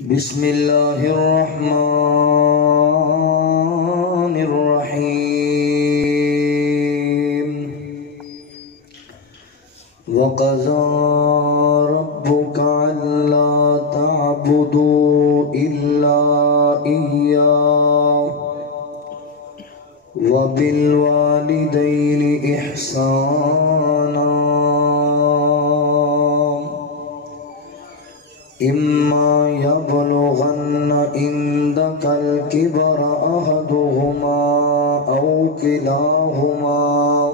بسم اللہ الرحمن الرحیم وَقَضَى رَبُّكَ أَلَّا تَعْبُدُوا إِلَّا إِيَّاهُ وَبِالْوَالِدَيْنِ إِحْسَانًا إِمَّا يَبْلُغَنَّ عِندَكَ الْكِبَرَ أَحَدُهُمَا أَوْ كِلَاهُمَا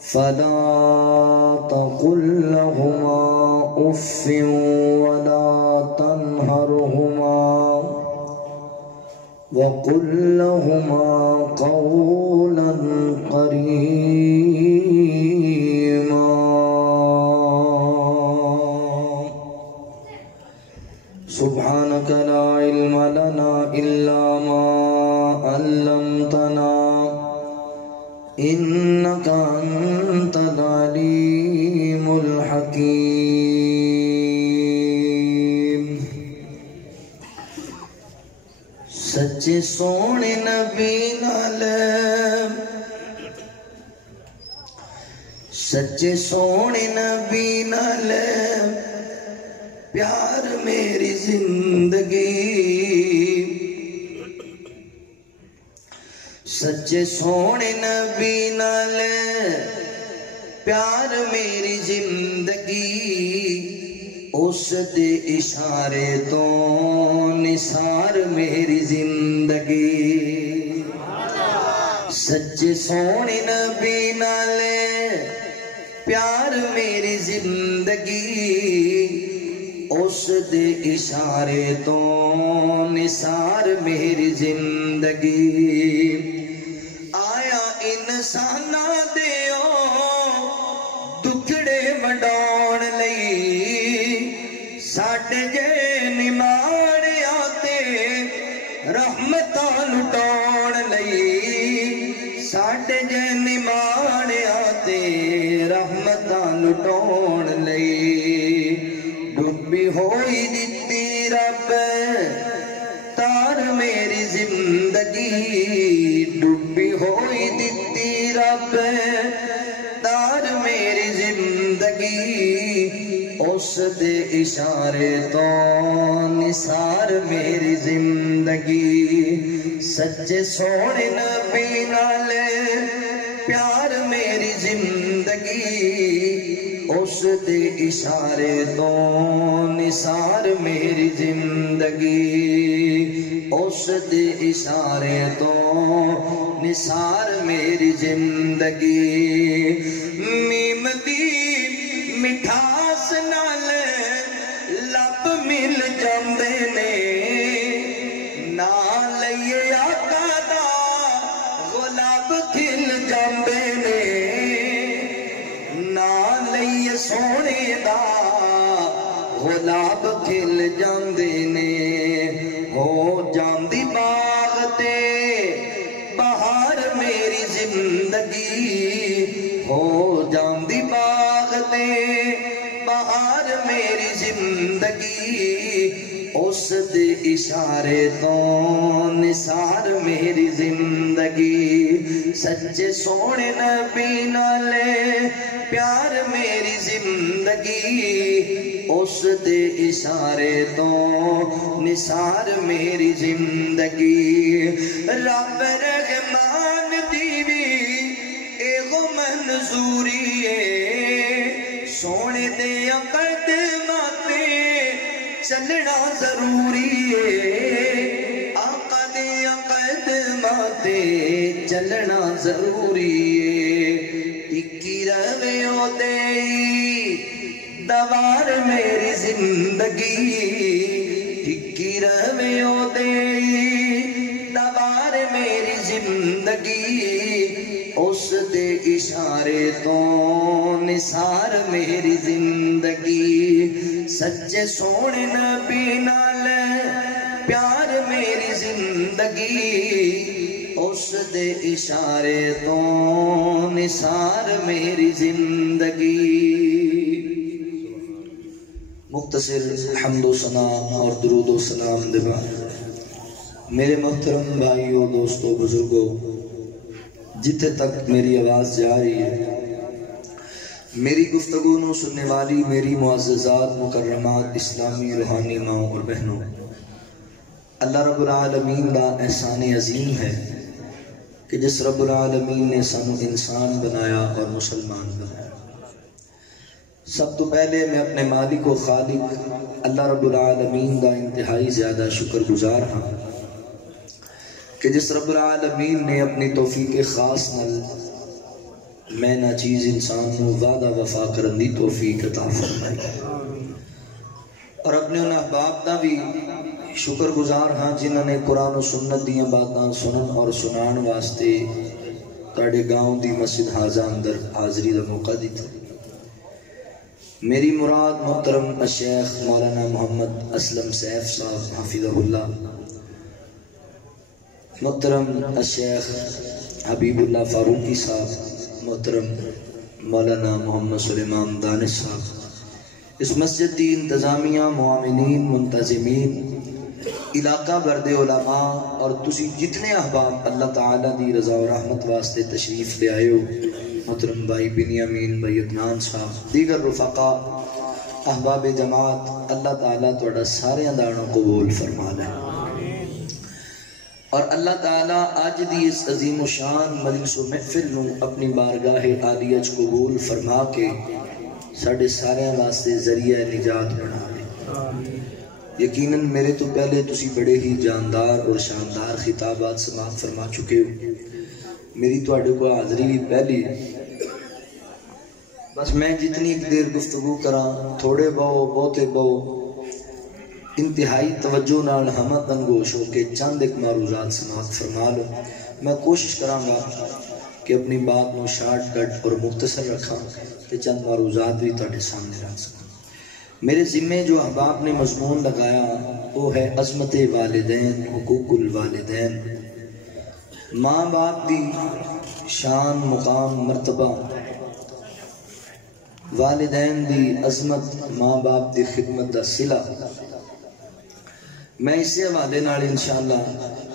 فَلَا تَقُل لَّهُمَا أُفٍّ وَلَا تَنْهَرْهُمَا وَقُل لَّهُمَا قَوْلًا كَرِيمًا سبحانك لا علم لنا إلا ما علمتنا إنك أنت العليم الحكيم سچے سونے نبی نال سچے سونے نبی نال پیار میری زندگی سچے سونے نبی نال پیار میری زندگی اس دے اشارے تو نثار میری زندگی سچے سونے نبی نال پیار میری زندگی اس دے اشارے تو نثار میری زندگی آیا انسانہ دیو دکھڑے مڈون لئی ساڈے جے نماڑے آتے رحمتاں لٹون لئی ساڈے جے نماڑے آتے رحمتاں لٹون لئی ڈبی ہوئی دیتی رب تار میری زندگی ڈبی ہوئی دیتی رب تار میری زندگی اس دے اشارے تو نثار میری زندگی سچے سونے نبی نال پیار میری زندگی اس دے اشارے تو نثار میری زندگی اس دے اشارے تو نثار میری زندگی میم دی مٹھاس نال لب مل جاندے نے نال لئیے آقا دا غلاب کھل جاندے نے سونے دا غلاب کھل جاندے نے ہو جاندی باغ تے بہار میری زندگی ہو جاندی باغ تے بہار میری زندگی اس دے اشارے تو نثار میری زندگی سچے سونے نبی نالے پیار میری زندگی اس دے اشارے تو نثار میری زندگی رب رحمان دیوی ایغو منظوری ہے سونے دے قدماتے چلنا ضروری ہے آقا دے قدماتے چلنا ضروری ہے ٹکی رویوں دے دوار میری زندگی ٹکی رویوں دے دوار میری زندگی اس دے اشارے تو نثار میری زندگی سچے سونے نبی نال پیار میری زندگی اس دے اشارے تو نثار میری زندگی مختصر حمد و ثنا اور درود و سلام دبا میرے محترم بھائیوں، دوستوں، بزرگوں، جتنے تک میری آواز جا رہی ہے، میری گفتگو نو سننے والی میری معززات مکرمات اسلامی روحانی ماں اور بہنوں، اللہ رب العالمین دا احسان عظیم ہے کہ جس رب العالمین نے سانو انسان بنایا اور مسلمان بنایا۔ سب تو پہلے میں اپنے مالک و خالق اللہ رب العالمین دا انتہائی زیادہ شکر گزار ہاں کہ جس رب العالمین نے اپنی توفیق خاص نل میں نہ چیز انسان نو وعدہ وفا کرن دی توفیق عطا فرمائی، اور اپنے ان احباب دا بھی شکر گزار ہاں جنہوں نے قرآن و سنت دیاں باتاں سنن اور سنان واسطے تاڑے گاؤں دی مسجد حاضر اندر حاضری دا موقع دیتا۔ میری مراد محترم الشیخ مولانا محمد اسلم سیف صاحب حفظہ اللہ، محترم الشیخ حبیب اللہ فاروقی صاحب، محترم مولانا محمد سلیمان دانش صاحب، اس مسجد دی انتظامیہ، معاملین، منتظمین، علاقہ برد علماء اور تسی جتنے احباب اللہ تعالیٰ دی رضا و رحمت واسطے تشریف لے آئے ہو، محترم بھائی بنیامین، بھائی عدنان صاحب، دیگر رفقا، احباب جماعت، اللہ تعالیٰ توڑا سارے اندانوں قبول فرما لے، اور اللہ تعالیٰ آج دی اس عظیم و شان مجلس و محفل نو اپنی بارگاہ عالیہ قبول فرما کے ساڑھے سارے واسطے ذریعہ نجات بنا لے۔ یقیناً میرے تو پہلے تسی بڑے ہی جاندار اور شاندار خطابات سماعت فرما چکے ہو، میری تو آڈے کو حاضری بھی پہلی ہے، بس میں جتنی دیر گفتگو کراں تھوڑے بہو بہتے بہو انتہائی توجہ نال ہمت انگوش ہو کے چند ایک معروضات سماعت فرما لو۔ میں کوشش کراں گا کہ اپنی بات نو شارٹ کٹ اور مختصر رکھاں کہ چند معروضات بھی تاڑے سامنے رکھ سکوں۔ میرے ذمے جو احباب نے مضمون لگایا وہ ہے عظمت والدین، حقوق الوالدین، ماں باپ دی شان، مقام، مرتبہ، والدین دی عظمت، ماں باپ دی خدمت دا صلہ۔ میں اسی حوالے نال انشاءاللہ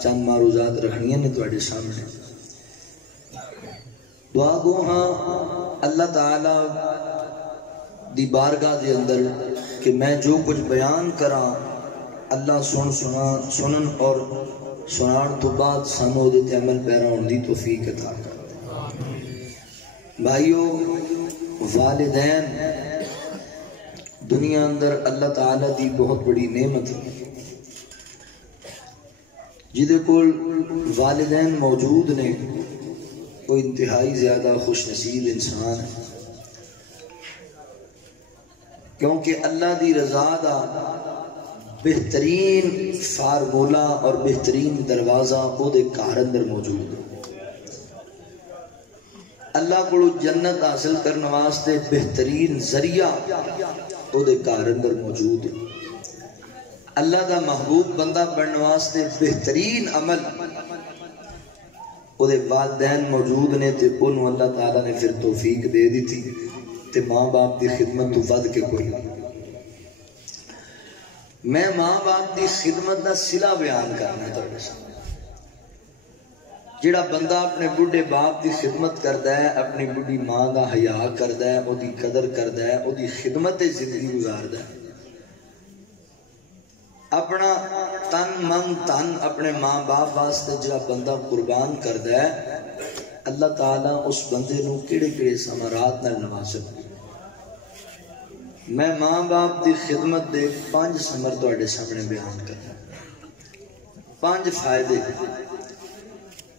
چند معروضات رکھنیاں نے تواڈے سامنے۔ دعا گو ہاں اللہ تعالی دی بارگاہ دے اندر کہ میں جو کچھ بیان کراں اللہ سنن اور سنان تو بعد سانو دے تے عمل پیرا ہون دی توفیق عطا کر۔ بھائیو، والدین دنیا اندر اللہ تعالی دی بہت بڑی نعمت ہے، جدے کول والدین موجود نے وہ انتہائی زیادہ خوش نصیب انسان ہے، کیونکہ اللہ دی رضا دا بہترین فارمولہ اور بہترین دروازہ او دے گھر اندر موجود ہے۔ اللہ کو جنت حاصل کرنے واسطے بہترین ذریعہ او دے گھر اندر موجود ہے۔ اللہ دا محبوب بندہ بننے واسطے بہترین عمل او دے والدین موجود نے، تے انہوں اللہ تعالیٰ نے پھر توفیق دے دی تھی تے ماں باپ دی خدمت تو ود کے کوئی نہیں۔ میں ماں باپ دی خدمت دا صلہ بیان کرنا ہے تواڈے سامنے۔ جڑا بندہ اپنے بڑھے باپ دی خدمت کردا ہے، اپنی بڑھی ماں دا حیا کردا ہے، او دی قدر کردا ہے، او دی خدمت زندگی گزاردا ہے، اپنا تن من تن اپنے ماں باپ واسطے جڑا بندہ قربان کردا ہے، اللہ تعالیٰ اس بندے نو کیڑے کیڑے ثمرات نال نوازے۔ میں ماں باپ دی خدمت دے 5 ثمر تواڈے سامنے بیان کرنا، 5 فائدے۔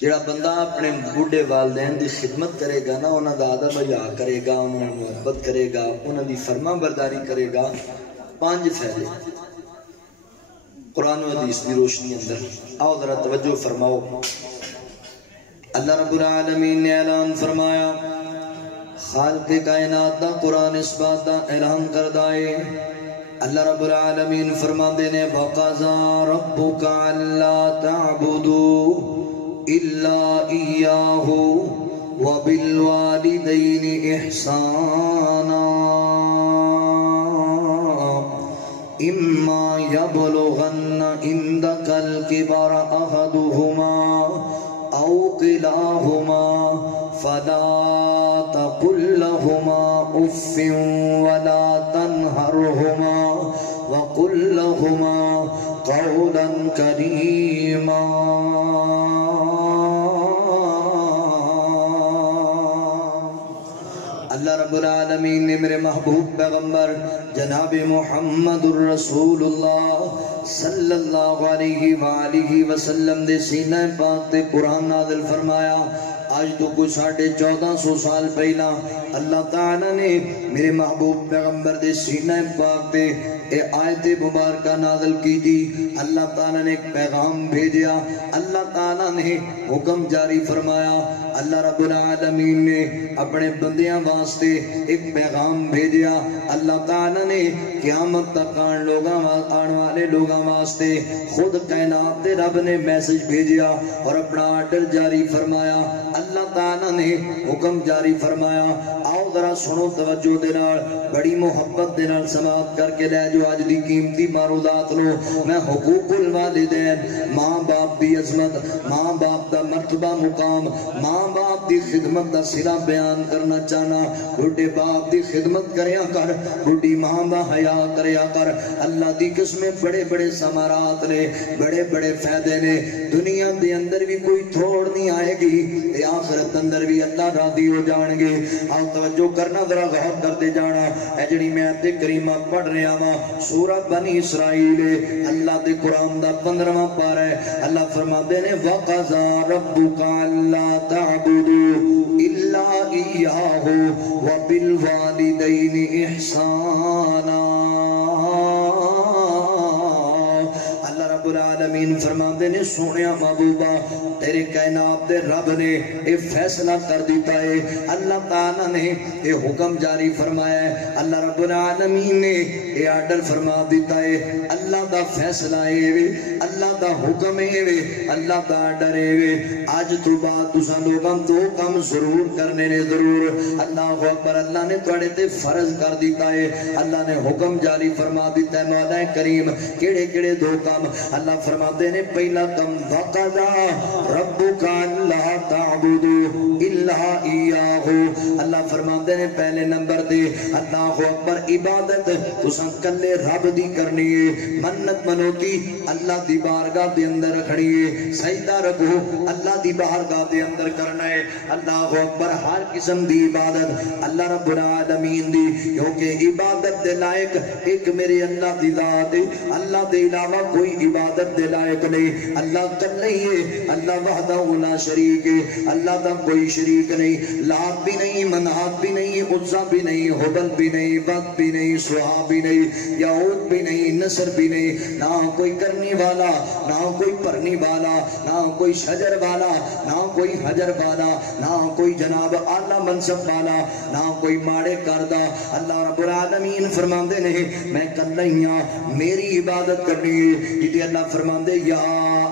جڑا بندہ اپنے بوڑھے والدین دی خدمت کرے گا نا، انہاں دا ادب حیا کرے گا، انہاں نوں محبت کرے گا، انہاں دی فرما برداری کرے گا، 5 فائدے قرآن و حدیث دی روشنی اندر۔ آؤ ذرا توجہ فرماؤ۔ اللہ رب العالمین نے اعلان فرمایا، خالق کائنات دا قرآن اس بات دا اعلان کردہ ہے، اللہ رب العالمین فرماندے نے وَقَضَىٰ رَبُّكَ أَلَّا تَعْبُدُوا إِلَّا إِيَّاهُ وَبِالْوَالِدَيْنِ إِحْسَانًا اما یبلغن عندک الکبر احدہما او کلاہما فلا تقل لہما اف ولا تنہرہما وقل لہما قولا کریما۔ اللہ رب العالمین نے میرے محبوب پیغمبر جناب محمد الرسول اللہ صلی اللہ علیہ وآلہ وسلم دے سینہ پاک تے قرآن نازل فرمایا۔ آج تو کوئی 1450 سال پہلا اللہ تعالیٰ نے میرے محبوب پیغمبر دے سینہ پاک تے اے آیت مبارکہ نازل کی تھی۔ اللہ تعالیٰ نے ایک پیغام بھیجیا، اللہ تعالیٰ نے حکم جاری فرمایا، اللہ رب العالمین نے اپنے بندیاں واسطے ایک پیغام بھیجیا۔ اللہ تعالیٰ نے قیامت تک آن والے لوگاں واسطے خود کائنات دے رب نے میسج بھیجیا اور اپنا آرڈر جاری فرمایا۔ اللہ تعالیٰ نے حکم جاری فرمایا، آؤ ذرا سنو توجہ دے نال، بڑی محبت دے نال سماعت کر کے لے جو آج دی قیمتی معروضات نو میں حقوق الوالدین، ماں باپ دی عظمت، ماں باپ دا مرتبہ مقام، ماں باپ دی خدمت دا صلہ بیان کرنا چاہنا۔ بڑے باپ دی خدمت کریا کر، بڑی ماں دا حیا کریا کر۔ اللہ دی قسمیں بڑے بڑے ثمرات نے، بڑے بڑے فائدے نے۔ دنیا دے اندر بھی کوئی تھوڑ نہیں آئے گی، آخرت اندر بھی اللہ راضی ہو جان گے۔ آؤ توجہ کرنا، ذرا غور کرتے جانا۔ اے جڑی میں آیت کریمہ پڑھ رہا ہاں سورہ بنی اسرائیل، اللہ دے قرآن دا 15واں پارہ ہے۔ اللہ فرماتے نے وَقَضَىٰ رَبُّكَ أَلَّا تَعْبُدُوا إِلَّا إِيَّاهُ وَبِالْوَالِدَيْنِ إِحْسَانًا۔ العالمین فرماتے نے سونیا محبوبہ تیرے کائنات دے رب نے یہ فیصلہ کر دیتا ہے، اللہ تعالیٰ نے یہ حکم جاری فرمایا ہے، اللہ رب العالمین نے یہ آرڈر فرما دیتا ہے۔ اللہ دا فیصلہ ہے، اللہ دا حکم ہے، اللہ دا آرڈر ہے۔ آج تو بعد تساں لوگاں دو کام ضرور کرنے نے، ضرور۔ اللہ اکبر، اللہ نے تواڈے تے فرض کر دیتا ہے، اللہ نے حکم جاری فرما دیتا ہے۔ مولا کریم کیڑے کیڑے دو کام؟ اللہ فرماتے ہیں پہلا کم وَقَضَىٰ رَبُّكَ أَلَّا تَعْبُدُوا إِلَّا إِيَّاهُ۔ اللہ فرماتے ہیں پہلے نمبر دے اللہ اکبر عبادت تساں کلے رب دی کرنی ہے، منت منوتی اللہ دی بارگاہ دے اندر رکھنی ہے، سجدہ رکھو اللہ دی بارگاہ دے اندر کرنا ہے۔ اللہ اکبر، ہر قسم دی عبادت اللہ رب العالمین دی، کیونکہ عبادت دے لائق ایک میرے اللہ دی ذات ہے، اللہ دے علاوہ کوئی عبادت دے لائق نہیں۔ اللہ کلے ہی ہے، اللہ وحدہ لا شریک ہے، اللہ دا کوئی شریک نہیں، لات بھی نہیں، منات بھی نہیں، عزا بھی نہیں، حبل بھی نہیں، وقت بھی نہیں، سہا بھی نہیں، یعود بھی نہیں، نصر بھی نہیں، نہ کوئی کرنی والا، نہ کوئی پرنی والا، نہ کوئی شجر والا، نہ کوئی حجر والا، نہ کوئی جناب اعلیٰ منصب والا، نہ کوئی ماڑے کردہ۔ اللہ رب العالمین فرماندے نہیں میں کلہیاں میری عبادت کرنی ہے، جیتے اللہ فرماندے یا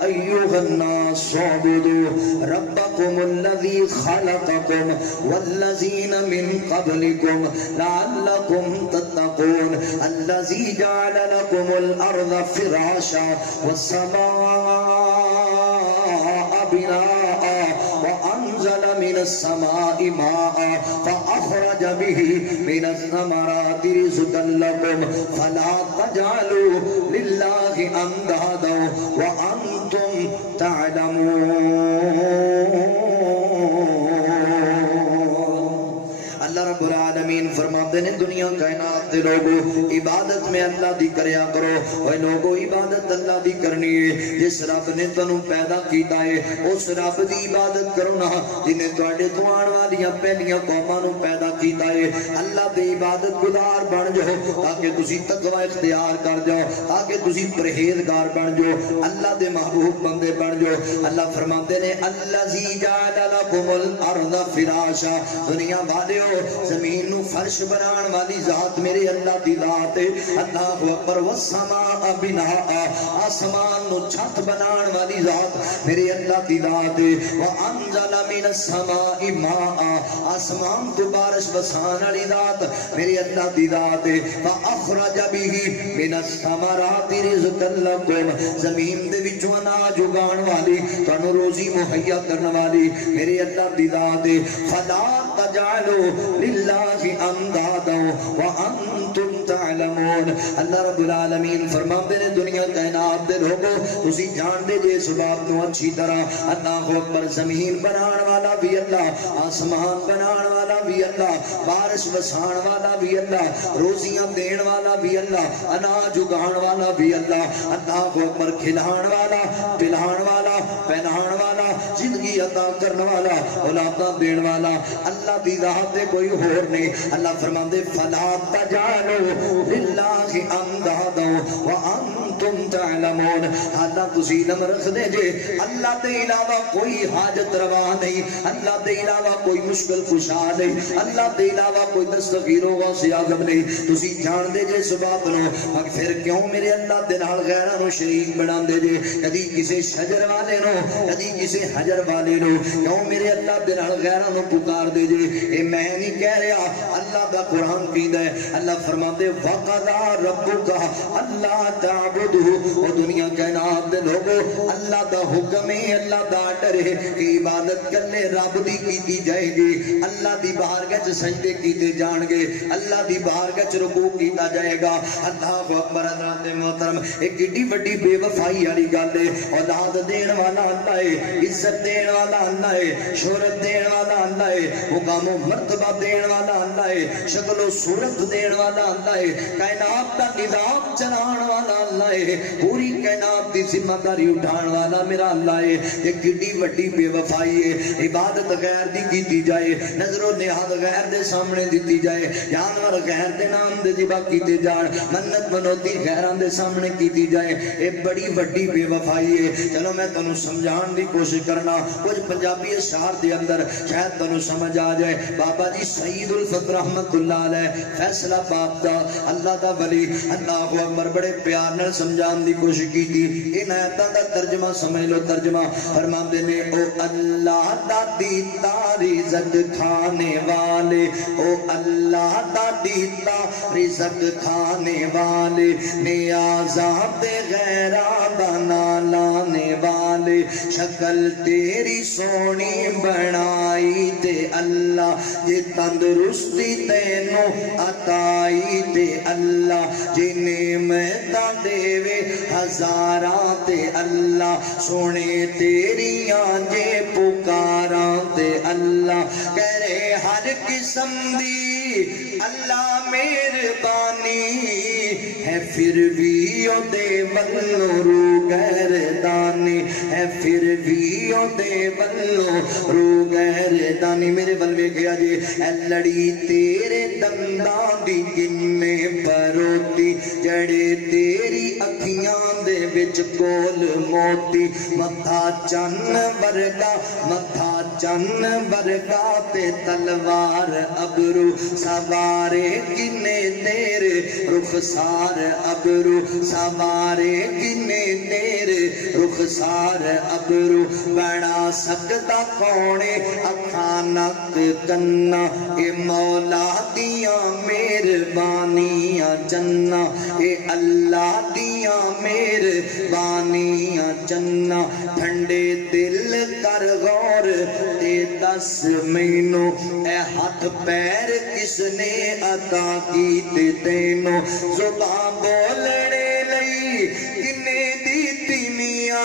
ایوہ الناس اعبدوا ربکم الذی خلقکم والذین من قبلکم لعلکم تتقون الذی جعل لکم الارض فراشا والسماء بناء وانزل من السماء ماء فاخرج به من الثمرات رزقا لكم فلا تجعلوا لله اندادا وانتم تعلمون۔ اللہ رب العالمین فرماتے ہیں دنیا کائنات دے لوگو عبادت میں اللہ دی کریا کرو، اے لوگو عبادت اللہ دی کرنی ہے، جس رب نے تنوں پیدا کیتا ہے اس رب دی عبادت کرو نا، جنہیں تواڈے تو آن والیاں پہلیاں قوماں نوں پیدا کیتا ہے۔ اللہ دی عبادت گزار بن جاؤ تاکہ تسی تقوی اختیار کر جاؤ، تاکہ تسی پرہیزگار بن جاؤ، اللہ دے محبوب بندے بن جاؤ۔ اللہ فرماتے ہیں الذی جعل لکم الارض فراشا، دنیا والیو زمین نو فرش بنان والی ذات میرے اللہ دی ذات ذات ہے اللہ اکبر والسماء بناء آسمان نو چھت بنان والی ذات میرے اللہ دی ذات ہے وانزل من السماء ماء آسمان تو بارش بسان والی ذات میرے اللہ دی ذات ہے فاخرج به من الثمرات رزقا لكم زمین دے وچوں اناج اگان والی تانوں روزی مہیا کرن والی میرے اللہ دی ذات ہے فلا تجعلوا للہ اندادا وانتم تعلمون اللہ رب العالمین فرماتے ہیں دنیا کائنات دے لوگو تسی جان دے جے اس بات نو اچھی طرح اللہ اکبر زمین بنان والا بھی اللہ آسمان بنان والا بھی اللہ بارش بسان والا بھی اللہ روزیاں دین والا بھی اللہ اناج اگان والا بھی اللہ اللہ اکبر کھلان والا پلان والا پہنان والا زندگی عطا کرن والا اولاداں دین والا اللہ دی ذات تے کوئی اور نہیں اللہ فرماندے فلا تجعلوا للہ اندادا وانتم تعلمون اللہ تسی علم رکھ دے جے اللہ دے علاوہ کوئی حاجت روا نہیں اللہ دے علاوہ کوئی مشکل کشا نہیں اللہ دے علاوہ کوئی دستگیر و غوث اعظم نہیں تسی جان دے جے سبب نو پھر کیوں میرے اللہ دے نال غیراں نو شریک بنا دے جے کدی کسے شجر والے نو کدی کسے حجر والے نو کیوں میرے اللہ دے نال غیراں نو پکار دے جے اے میں نہیں کہہ رہا اللہ دا قرآن کہندا ہے اللہ فرماتے وقضا ربک اللہ تعبدوا او دنیا کائنات دے لوگو اللہ دا حکم ہے اللہ دا آرڈر ہے کہ عبادت کرنے رب دی کیتی جائے گی اللہ دی بارگاہ وچ سجدے کیتے جان گے اللہ دی بارگاہ وچ رکوع کیتا جائے گا اللہ اکبر حضرات محترم ایک ایڈی بڑی بے وفائی والی گل ہے اولاد دین والا اللہ ہے عزت دین والا اللہ ہے شہرت دین والا اللہ ہے مقام و مرتبہ دین والا اللہ ہے شکل و صورت دین والا اللہ ہے کائنات دا نظام چلان والا اللہ ہے پوری کائنات دی ذمہ داری اٹھان والا میرا اللہ ہے ایک کڈی وڈی بے وفائی ہے عبادت غیر دی کیتی جائے نظر و نیاز غیر دے سامنے دیتی جائے جانور غیر دے نام دے ذبح کیتے جان منت منوتی غیراں دے سامنے کیتی جائے اے بڑی وڈی بے وفائی ہے چلو میں تانوں سمجھان دی کوشش کرنا کچھ پنجابی اشعار دے اندر شاید تانوں سمجھ آ جائے بابا جی سعید الفت رحمت اللہ علیہ فیصلہ باب دا اللہ دا ولی اللہ اکبر بڑے پیار نال سمجھان دی کوشش کی تھی ان آیاتاں دا ترجمہ سمجھ لو ترجمہ فرماندے نے او اللہ دا دیتا رزق کھانے والے او اللہ دا دیتا رزق کھانے والے نیازاں تے غیراں دا نہ لانے والے شکل تیری سونی بنائی تے اللہ جے تندرستی تینوں عطائی تے اللہ جے نعمتاں دیوے ہزاراں تے اللہ سونے تیریاں جے پکاراں تے اللہ کرے ہر قسم دی اللہ مہربانی ہے پھر بھی او دے ولو رو گردانی ہے پھر بھی او دے ولو رو گردانی میرے بلوے گیا جی اے لڑی تیرے دنداں دی گنے پروتی جڑے تیری اکھیاں دے وچ کول موتی متھا چن ورگا تے تلوار ابرو سوارے کنے تیرے رخسار ابرو سوارے کنے تیرے رخسار ابرو بنا سکتا کونے اکھاں نک کنا اے مولا دیاں مہربانیاں چنا اے اللہ دیاں مہربانیاں چنا ٹھنڈے دل کر غور تے دس مینوں اے ہاتھ پیر کس نے عطا کیتے تینوں زباں بولنے لئی کنے دیتی میاں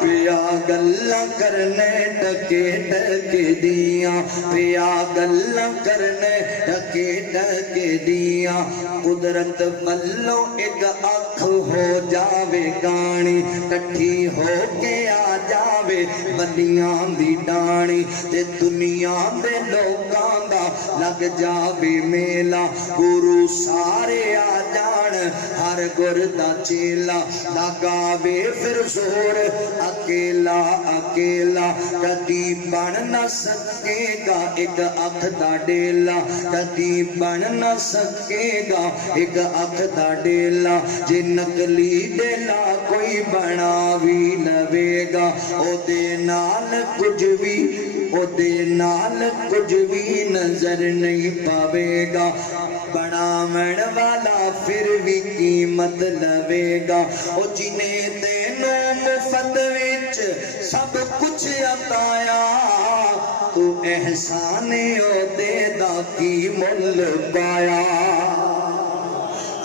پیا گلاں کرنے ڈکے ڈکے دیاں پیا گلاں کرنے ڈکے ڈکے دیاں قدرت والوں ایک اکھ ہو جاوے گانی کٹھی ہو کے آ جاوے بلیاں دی ڈانی تے دنیا دے لوگاں دا لگ جاوے میلا گرو سارے آ جان ہر گردا چیلا لگاوے پھر زور اکیلا اکیلا کدی بن نہ سکے گا ایک اکھ دا ڈیلا کدی بن نہ سکے گا ایک اکھ دا ڈیلا جے نقلی ڈیلا کوئی بنا بھی لوے گا او دے نال کچھ بھی او دے نال کچھ بھی نظر نہیں پاوے گا بناون والا پھر بھی قیمت لوے گا او جنہیں تینوں مفت وچ سب کچھ عطایا تو احسان او دے دا کی مل پایا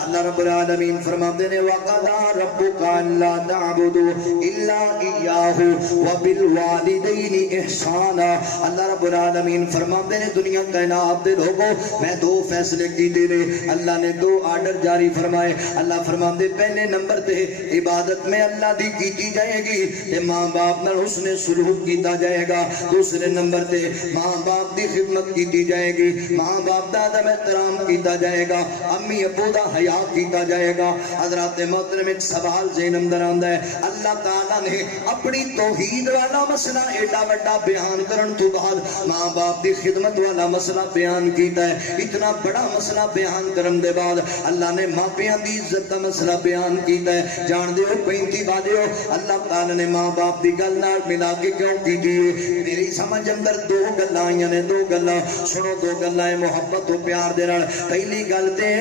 اللہ رب العالمین فرماتے ہیں وَقَضَى رَبُّكَ أَلَّا تَعْبُدُوا إِلَّا إِيَّاهُ وَبِالْوَالِدَيْنِ إِحْسَانًا اللہ رب العالمین فرماتے ہیں دنیا کائنات دے لوگوں میں دو فیصلے کی دے رہے اللہ نے دو آرڈر جاری فرمائے اللہ فرماتے پہلے نمبر تے عبادت میں اللہ دی کیتی جائے گی تے ماں باپ نال حسن سلوک کیتا جائے گا دوسرے نمبر تے ماں باپ دی خدمت کیتی جائے گی ماں باپ دا ادب احترام کیتا جائے گا امی ابو دا حیا کیتا جائے گا حضرات محترم ایک سوال ذہن اندر آندا ہے اللہ تعالیٰ نے اپنی توحید والا مسئلہ ایڈا بڑا بیان کرن تو بعد ماں باپ دی خدمت والا مسئلہ بیان کیتا ہے اتنا بڑا مسئلہ بیان کرن دے بعد اللہ نے ماپیاں دی عزت دا مسئلہ بیان کیتا ہے جان دے ہو 35 والے ہو اللہ تعالیٰ نے ماں باپ دی گل نال ملا کے کیوں کی دی میری سمجھ اندر دو گلاں آئیاں نے دو گلاں سنو دو گلاں محبت و پیار دے نال پہلی گل تے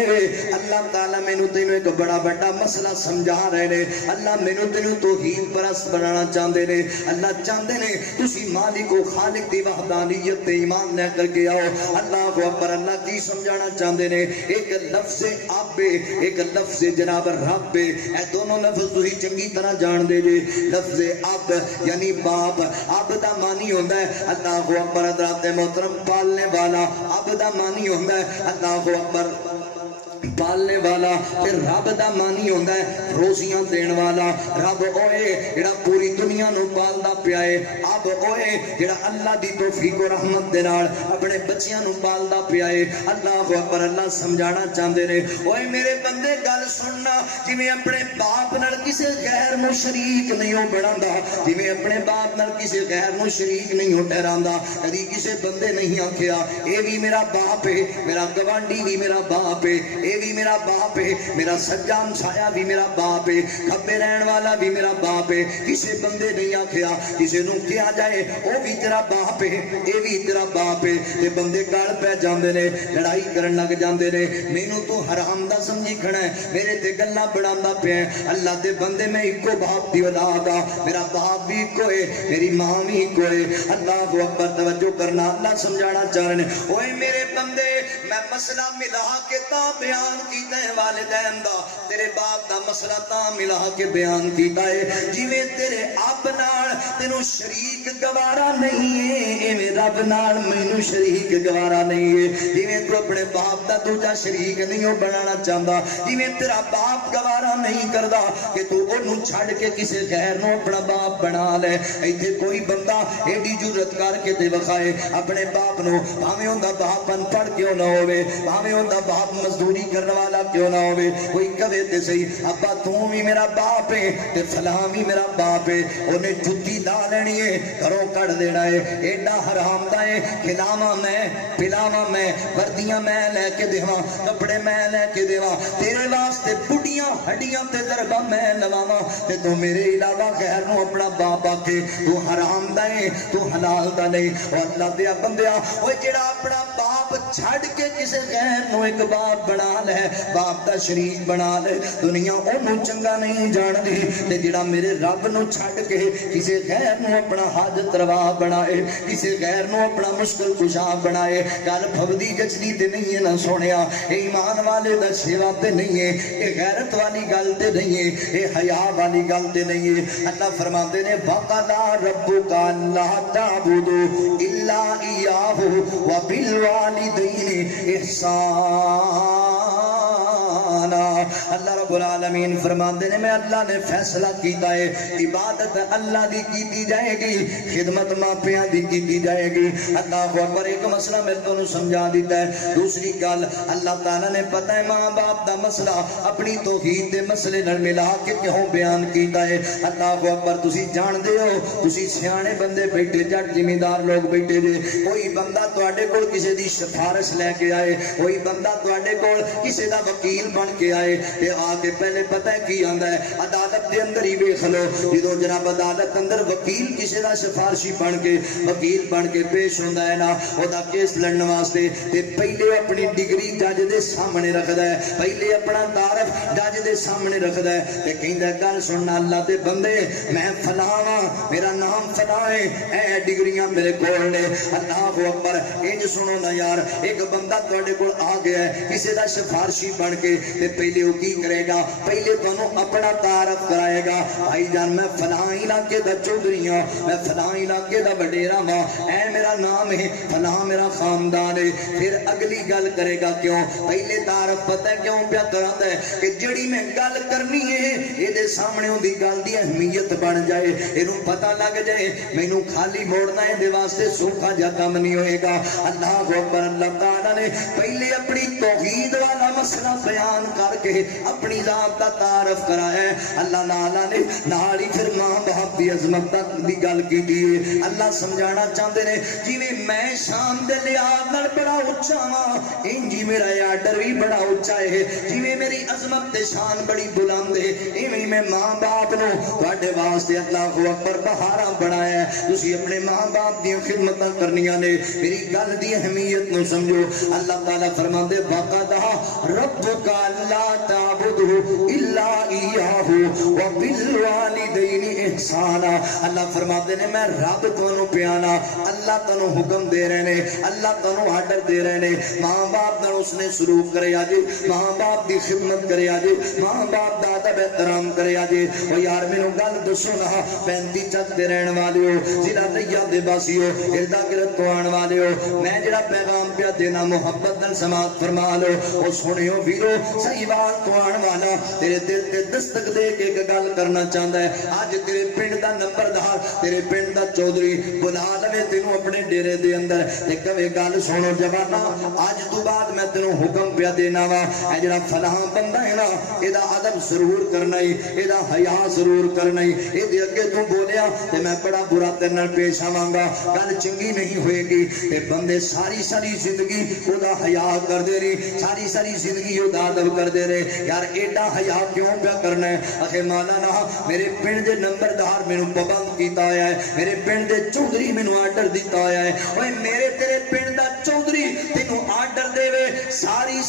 اللہ تعالیٰ میں نو تینوں ایک بڑا بڑا مسئلہ سمجھا رہے نے اللہ میں نو تینوں توحید پرست بنانا چاہتے نے اللہ چاہتے نے تسی مالک و خالق دی وحدانیت تے ایمان لے کر کے آؤ اللہ اکبر اللہ کی سمجھانا چاہتے نے ایک لفظ اب ایک لفظ جناب رب اے دونوں لفظ تسی چنگی طرح جان دے جے لفظ اب یعنی باپ اب دا معنی ہوندا ہے اللہ اکبر حضرات محترم پالنے والا اب دا معنی ہوندا ہے اللہ اکبر پالنے والا پھر رب دا معنی ہوندا ہے روزیاں دین والا رب اوئے جڑا پوری دنیا نو پالدا پیا ہے اب اوئے جڑا اللہ دی توفیق و رحمت دے نال اپنے بچیاں نو پالدا پیا ہے اللہ اکبر اللہ سمجھانا چاہندے نے اوئے میرے بندے گل سننا جویں اپنے باپ نال کسے غیر نو شریک نہیں ہو بناندا جویں اپنے باپ نال کسے غیر نو شریک نہیں ہو ٹھہراندا کدی کسے بندے نہیں آکھیا اے وی میرا باپ ہے میرا گوانڈی بھی میرا باپ ہے اے بھی میرا باپ ہے میرا سجا ہمسایا بھی میرا باپ ہے کھبے رہن والا بھی میرا باپ ہے کسے بندے نہیں آکھیا کسے نو کیا جائے او بھی تیرا باپ ہے اے بھی تیرا باپ ہے تے بندے گل پہ جاندے نے لڑائی کرن لگ جاندے نے مینوں تو حرام دا سمجھی کھڑا ہے میرے تے گلاں بناندا پیا ہے اللہ دے بندے میں اکو باپ دی اولاد آ میرا باپ بھی اکو ہے میری ماں بھی اکو ہے اللہ اکبر توجہ کرنا اللہ سمجھانا چاہ رہے ہیں اوئے میرے بندے میں مسئلہ ملا کے تا بیان کیتا ہے والدین دا تیرے باپ دا مسئلہ تا ملا کے بیان کیتا ہے جویں تیرے آپ نال تینوں شریک گوارا نہیں ہے ایویں رب نال مینوں شریک گوارا نہیں ہے جویں تو اپنے باپ دا دوجا شریک نہیں ہو بنانا چاہندا جویں تیرا باپ گوارا نہیں کردا کہ تو اونوں چھڈ کے کسے غیر نو اپنا باپ بنا لے ایتھے کوئی بندہ ایڈی جرت کر کے تے وکھائے اپنے باپ نو بھاویں اوندا باپ ان پڑھ کیوں نہ ہوے بھاویں اوندا باپ مزدوری کرنے والا کیوں نہ ہوئے کوئی کہے تے صحیح ابا تو بھی میرا باپ ہے تے فلاں بھی میرا باپ ہے انہیں جُتی لا لینی ہے گھروں کڑ دینا ہے ایڈا حرام دا ہے کھلاواں میں پلاواں میں وردیاں میں لے کے دیواں کپڑے میں لے کے دیواں تیرے واسطے بڑھیاں ہڈیاں تے درباں میں لواواں تے تو میرے علاوہ غیر نو اپنا باپ آکھے تو حرام دا ہے تو حلال دا نہیں اور اللہ دیا بندیا اوے جڑا اپنا باپ چھڑ کے کسے غیر نو ایک باپ بنا لے باپ دا شریک بنا لے دنیا انہوں چنگا نہیں جان دی تے جڑا میرے رب نو چھڑ کے کسے غیر نو اپنا حاجت روا بنائے کسے غیر نو اپنا مشکل کشا بنائے گل پھودی جچدی تے نہیں ہے نہ سونیا اے ایمان والے دا سیوا تے نہیں ہے اے غیرت والی گل تے نہیں ہے اے حیا والی گل تے نہیں ہے اللہ فرماتے نے وَقَضَى رَبُّكَ أَلَّا تَعْبُدُوا إِلَّا إِيَّاهُ وَبِالْوَالِدَيْنِ إِحْسَانًا اللہ رب العالمین فرماتے ہیں میں اللہ نے فیصلہ کیتا ہے عبادت اللہ دی کیتی جائے گی خدمت ماپیاں دی کیتی جائے گی اللہ اکبر ایک مسئلہ میں تمہیں سمجھا دیتا ہے دوسری گل اللہ تعالیٰ نے پتہ ہے ماں باپ دا مسئلہ اپنی توحید دے مسئلے نال ملا کے کیوں بیان کیتا ہے اللہ اکبر تسی جان دے ہو تسی سیانے بندے بیٹھے جٹ زمیندار لوگ بیٹھے جے کوئی بندہ تواڈے کول کسے دی سفارش لے کے آئے کوئی بندہ تواڈے کول کسے دا وکیل بن کے آئے تے آ کے پہلے پتہ ہے کی آندا ہے عدالت دے اندر ہی ویکھ لو جدوں جناب عدالت اندر وکیل کسے دا سفارشی بن کے وکیل بن کے پیش ہوندا ہے نا او دا کیس لڑن واسطے تے پہلے اپنی ڈگری جج دے سامنے رکھدا ہے پہلے اپنا تعارف جج دے سامنے رکھدا ہے تے کہندا ہے گل سننا اللہ دے بندے میں فلاں ہاں میرا نام فلاں ہے اے ڈگریاں میرے کول نے اللہ اکبر انج سنو نا یار ایک بندہ تواڈے کول آ گیا ہے کسے دا سفارشی بن کے تے پہلے وہ کی کرے گا پہلے تانوں اپنا تعارف کرائے گا بھائی جان میں فلاں علاقے دا چودھری ہاں میں فلاں علاقے دا وڈیرا ہاں اے میرا نام ہے فلاں میرا خاندان ہے پھر اگلی گل کرے گا کیوں پہلے تعارف پتہ ہے کیوں پیا کراندا ہے کہ جڑی میں گل کرنی ہے اے دے سامنے اون دی گل دی اہمیت بن جائے اینوں پتہ لگ جائے مینوں خالی موڑنا ہے دے واسطے سوکھا جا کام نہیں ہوئے گا اللہ اکبر اللہ تعالیٰ نے پہلے اپنی توحید والا مسئلہ بیان کر کے اپنی ذات کا تعارف کرایا ہے اللہ تعالیٰ نے نال ہی پھر ماں باپ دی عظمت تک دی گل کی دی اللہ سمجھانا چاہتے ہیں جی میں شان دے لحاظ نال بڑا اچا ہاں انجی میرا آرڈر بھی بڑا اچا ہے جی میری عظمت تے شان بڑی بلند ہے ایویں میں ماں باپ نو تواڈے واسطے اللہ اکبر بہاراں بنایا ہے تسی اپنے ماں باپ دی خدمتاں کرنیاں نے میری گل دی اہمیت نو سمجھو اللہ تعالیٰ فرماندے وَقَضَىٰ رَبُّكَ أَلَّا تَعْبُدُوا إِلَّا إِيَّاهُ وَبِالْوَالِدَيْنِ إِحْسَانًا اللہ فرماتے ہیں میں رب تانوں پیانا اللہ تانوں حکم دے رہے نے اللہ تانوں آرڈر دے رہے نے ماں باپ نال اس نے سلوک کرے آجے ماں باپ دی خدمت کرے آجے ماں باپ دا ادب احترام کرے آجے او یار مینوں گل دسو نا 35 چک دے رہن والے ہو ضلع دیا دے باسی ہو اردا گرد تو آن والے ہو میں جڑا پیغام پیا دینا محبت نال سماعت فرما لو او سنیو ویرو صحیح بات تو آن والا تیرے دل تے دستک دے کے ایک گل کرنا چاہندا ہے اج تیرے پنڈ دا نمبردار تیرے پنڈ دا چودھری بلا لوے تینوں اپنے ڈیرے دے اندر تے کہے گل سنو جوانا اج تو بعد میں تینوں حکم پیا دینا وا اے جڑا فلاں بندہ ہے نا اے دا ادب ضرور کرنا ہی اے دا حیا ضرور کرنا ہی اے دے اگے تو بولیا تے میں بڑا برا تیرے نال پیش آواں گا گل چنگی نہیں ہوئے گی تے بندے ساری زندگی او دا حیا کر دے رہی ساری زندگی او دا ادب کر دے رہے یار ایڈا حیا کیوں پیا کرنا ہے اکھے مولانا میرے پنڈ دے نمبردار مینوں پابند کیتا ہویا ہے میرے پنڈ دے چودھری مینوں آرڈر دیتا ہویا ہے اوے میرے تیرے پنڈ دا چودھری تینوں آرڈر دے وے ساری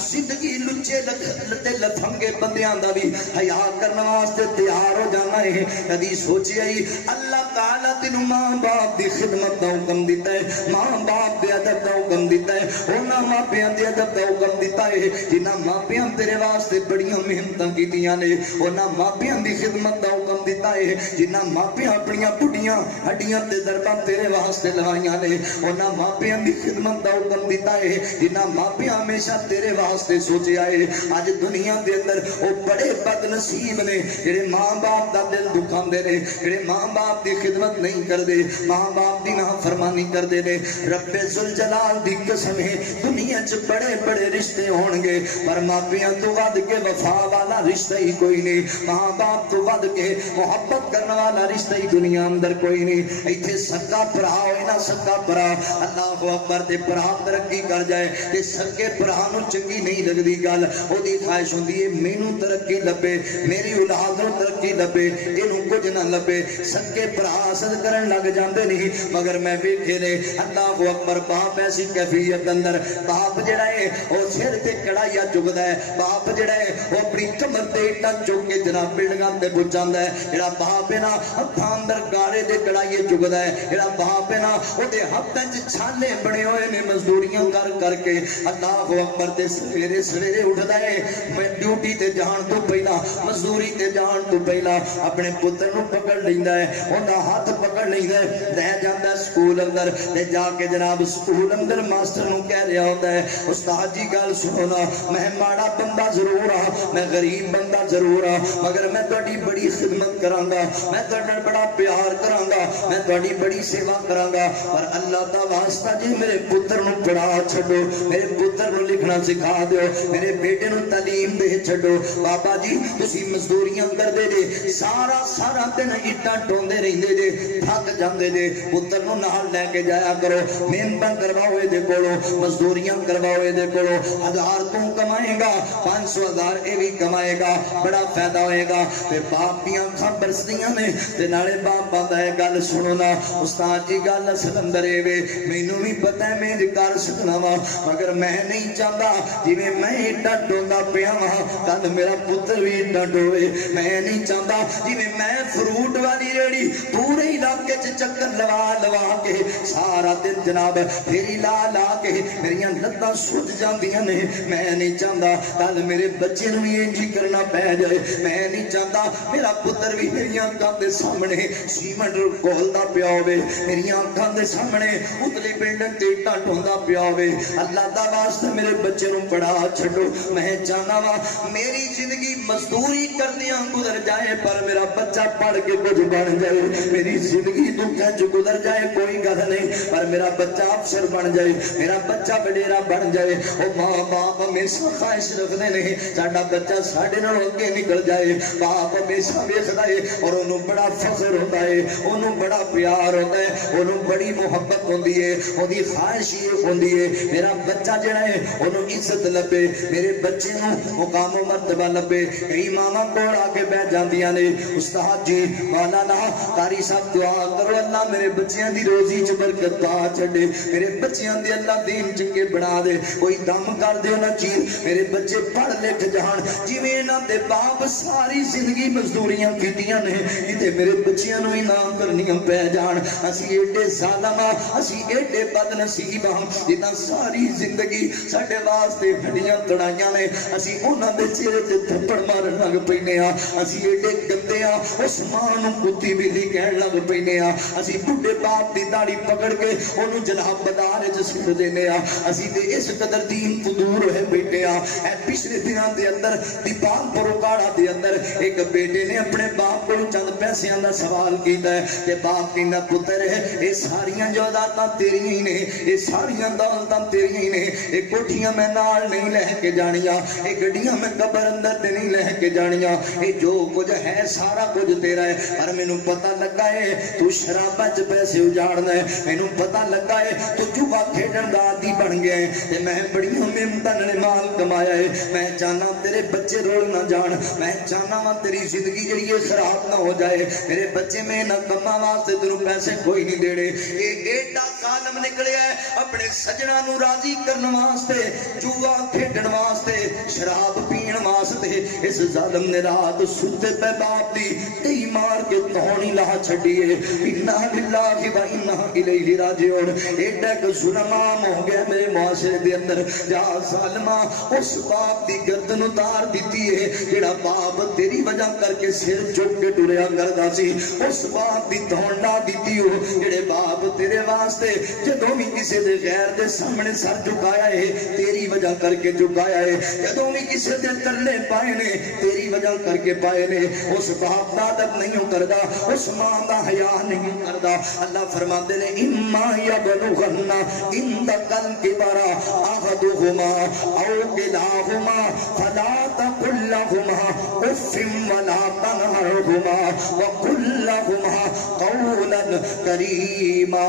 زندگی لچے لتے لفنگے بندیاں دا بھی حیا کرنا واسطے تیار ہو جانا ہے کدی سوچیا ہی اللہ تعالیٰ تینوں ماں باپ دی خدمت دا حکم دیتا ہے ماں باپ دے ادب دا حکم دیتا ہے انہاں ماپیاں دے ادب دا حکم دیتا ہے جنہاں ماپیاں تیرے واسطے بڑیاں محنتاں کیتیاں نے انہاں ماپیاں دی خدمت دا حکم دیتا ہے جنہاں ماپیاں اپنیاں بڑھیاں ہڈیاں تے درباں تیرے واسطے لوائیاں نے انہاں ماپیاں دی خدمت دا حکم دیتا ہے جنہاں ماپیاں ہمیشہ تیرے واسطے سوچے آئے اج دنیا دے اندر او بڑے بد نصیب نے جڑے ماں باپ دا دل دکھاندے نے جڑے ماں باپ دی خدمت نہیں کردے ماں باپ دی نافرمانی کردے نے رب ذوالجلال دی قسم ہے دنیا چ بڑے رشتے ہون گے پر ماپیاں تو ود کے وفا والا رشتہ ہی کوئی نہیں ماں باپ تو ود کے محبت کرنے والا رشتہ ہی دنیا اندر کوئی نہیں ایتھے سکا بھرا ہوئے نہ سکا بھرا اللہ اکبر تے بھرا ترقی کر جائے تے سکے بھرا نوں چنگی نہیں لگدی گل او دی خواہش ہوندی ہے مینوں ترقی لبے میری اولاد نوں ترقی لبے اینوں کچھ نہ لبے سکے بھرا حسد کرن لگ جاندے نہیں مگر میں ویکھے نے اللہ اکبر باپ ایسی کیفیت اندر باپ جڑا ہے او سر تے کڑائیاں چکدا ہے باپ جڑا ہے او اپنی کمر تے اٹاں چک کے جناب بلڈنگاں تے پہنچ جاندا ہے جڑا باپ ہے نا ہتھاں اندر گارے دے کڑائیاں چکدا ہے جڑا باپ ہے نا او دے ہتھاں وچ چھالے بنے ہوئے نے مزدوریاں کر کر کے اللہ اکبر تے سویرے سویرے اٹھدا ہے میں ڈیوٹی تے جان تو پہلا مزدوری تے جان تو پہلا اپنے پتر نو پکڑ لیندا ہے اوندا ہاتھ پکڑ لیندا ہے لے جاندا سکول اندر تے جا کے جناب سکول اندر ماسٹر نو کہہ رہا ہوندا ہے استاد جی گل سنو نا میں ماڑا بندہ ضرور ہاں میں غریب بندہ ضرور ہاں مگر میں تہاڈی بڑی خدمت کراں گا میں تہاڈے نال بڑا پیار کراں گا میں تہاڈی بڑی سیوا کراں گا پر اللہ دا واسطہ جی میرے پتر نو پڑھا چھڈو میرے پتر نو لکھنا سکھا دیو میرے بیٹے نو تعلیم دے چھڈو بابا جی تسی مزدوریاں کردے جے سارا دن اٹاں ٹوندے رہندے جے تھک جاندے جے پتر نو نال لے کے جایا کرو محنتاں کرواؤ دے کولو مزدوریاں کرواؤ دے کولو 1000 تو کمائے گا 500,000 اے بھی کمائے گا بڑا فائدہ ہوئے گا تے باپ دیاں اکھاں برسدیاں نے تے نالے باپ آندا ہے گل سنو نا استاد جی گل اصل اندر اے وے مینوں بھی پتہ ہے میں کر سکنا وا مگر میں نہیں چاہتا جویں میں ایڈا ڈوندا پیا وا کل میرا پتر بھی ایڈا ڈوے میں نہیں چاہتا جویں میں فروٹ والی ریڑی پورے علاقے چ چکر لوا کے سارا دن جناب پھیری لا کے میریاں لتاں سج جاندیاں نے میں نہیں چاہتا کل میرے بچے نوں بھی انج کرنا پے جائے میں نہیں چاہتا میرا پتر بھی میریاں اکھاں دے سامنے سیمنٹ گھولدا پیا ہوے میریاں اکھاں دے سامنے اتلی بلڈنگ تے اٹاں ٹوندا پیا ہوے اللہ دا واسطے میرے بچے نوں پڑھا چھڈو میں چاہنا وا میری زندگی مزدوری کردیاں گزر جائے پر میرا بچہ پڑھ کے کچھ بن جائے میری زندگی دکھاں چ گزر جائے کوئی گل نہیں پر میرا بچہ افسر بن جائے میرا بچہ وڈیرا بن جائے او ماں باپ ہمیشہ خواہش رکھدے نے ساڈا بچہ ساڈے نال اگے نکل جائے باپ ہمیشہ ویکھدا ہے اور اونوں بڑا فخر ہوندا ہے اونوں بڑا پیار ہوندا ہے اونوں بڑی محبت ہوندی ہے اودی خواہش یہ ہوندی ہے میرا بچہ جڑا ہے اونوں عزت لبے میرے بچے نوں مقام و مرتبہ لبے کئی ماواں کول آ کے بیٹھ جاندیاں نے استاد جی مولانا قاری صاحب دعا کرو اللہ میرے بچیاں دی روزی چ برکت پا چھڈے میرے بچیاں دی اللہ دین چنگے بنا دے کوئی دم کر دے نہ چیز میرے بچے پڑھ لکھ جان جویں انہاں دے باپ ساری زندگی مزدوریاں کیتیاں نے تے میرے بچیاں نوں انعام کرنیاں پے جان اسی ایڈے ظالم اسی ایڈے بد نصیب ہاں جنہاں ساری زندگی ساڈے واسطے ہڈیاں تڑائیاں نے اسی انہاں دے چہرے تے تھپڑ مارن لگ پینے ہاں اسی ایڈے گندے ہاں اس ماں نوں کتی بلی کہن لگ پینے ہاں اسی بڈھے باپ دی داڑھی پکڑ کے انہوں جناب بازار وچ سٹ دینے ہاں اسی تے اس قدر دین تو دور ہوئے بیٹھے ہاں اے پچھلے دناں دے اندر دیپال پروکاڑا دے اندر ایک بیٹے نے اپنے باپ کو چند پیسیاں دا سوال کیتا ہے کہ باپ کیندا پتر ہے اے ساریاں جائیداداں تیریاں ہی نے اے ساریاں دولتاں تیریاں ہی نے اے کوٹھیاں میں نال نہیں لے کے جانیاں اے گڈیاں میں قبر اندر تے نہیں لے کے جانیاں اے جو کچھ ہے سارا کچھ تیرا ہے پر مینوں پتہ لگا ہے تو شراباں چ پیسے اجاڑنا ہے مینوں پتہ لگا ہے تو جوا کھیڈن دا عادی بن گیا ہے تے میں بڑیاں محنتاں نال مال کمایا ہے میں چاہنا تیرے بچے رول نہ جان میں چاہنا وا تیری زندگی جڑی ہے خراب نہ ہو جائے میرے بچے میں نہ کما واسطے تینوں پیسے کوئی نہیں دینے اے ایڈا ظالم نکلیا ہے اپنے سجنا نو راضی کرن واسطے جوا کھیڈن واسطے شراب پین واسطے اس ظالم نے رات ستے پہ باپ دی تی مار کے توڑی لا چھڈی ہے انا للہ و انا الیہ راجعون ایڈا کہ ظلم عام ہو گیا میرے معاشرے دے اندر جا ظالما اس باپ دی گردن اتار دیتی ہے جڑا باپ تیری وجہ کر کے سر چک کے ٹریا کردا سی اس باپ دی توڑنا دیتی ہو جڑے باپ تیرے واسطے جدوں بھی کسی دے غیر دے سامنے سر جھکایا ہے تیری وجہ کر کے جھکایا ہے جدوں بھی کسی دے ترلے پائے نے تیری وجہ کر کے پائے نے اس باپ دا ادب نہیں کردا اس ماں دا حیا نہیں کردا اللہ فرماتے نے اما یبلغن عندک الکبر احدہما او کلاہما فلا تقل لهما اف ولا تنهرهما وقل لهما قولا کریما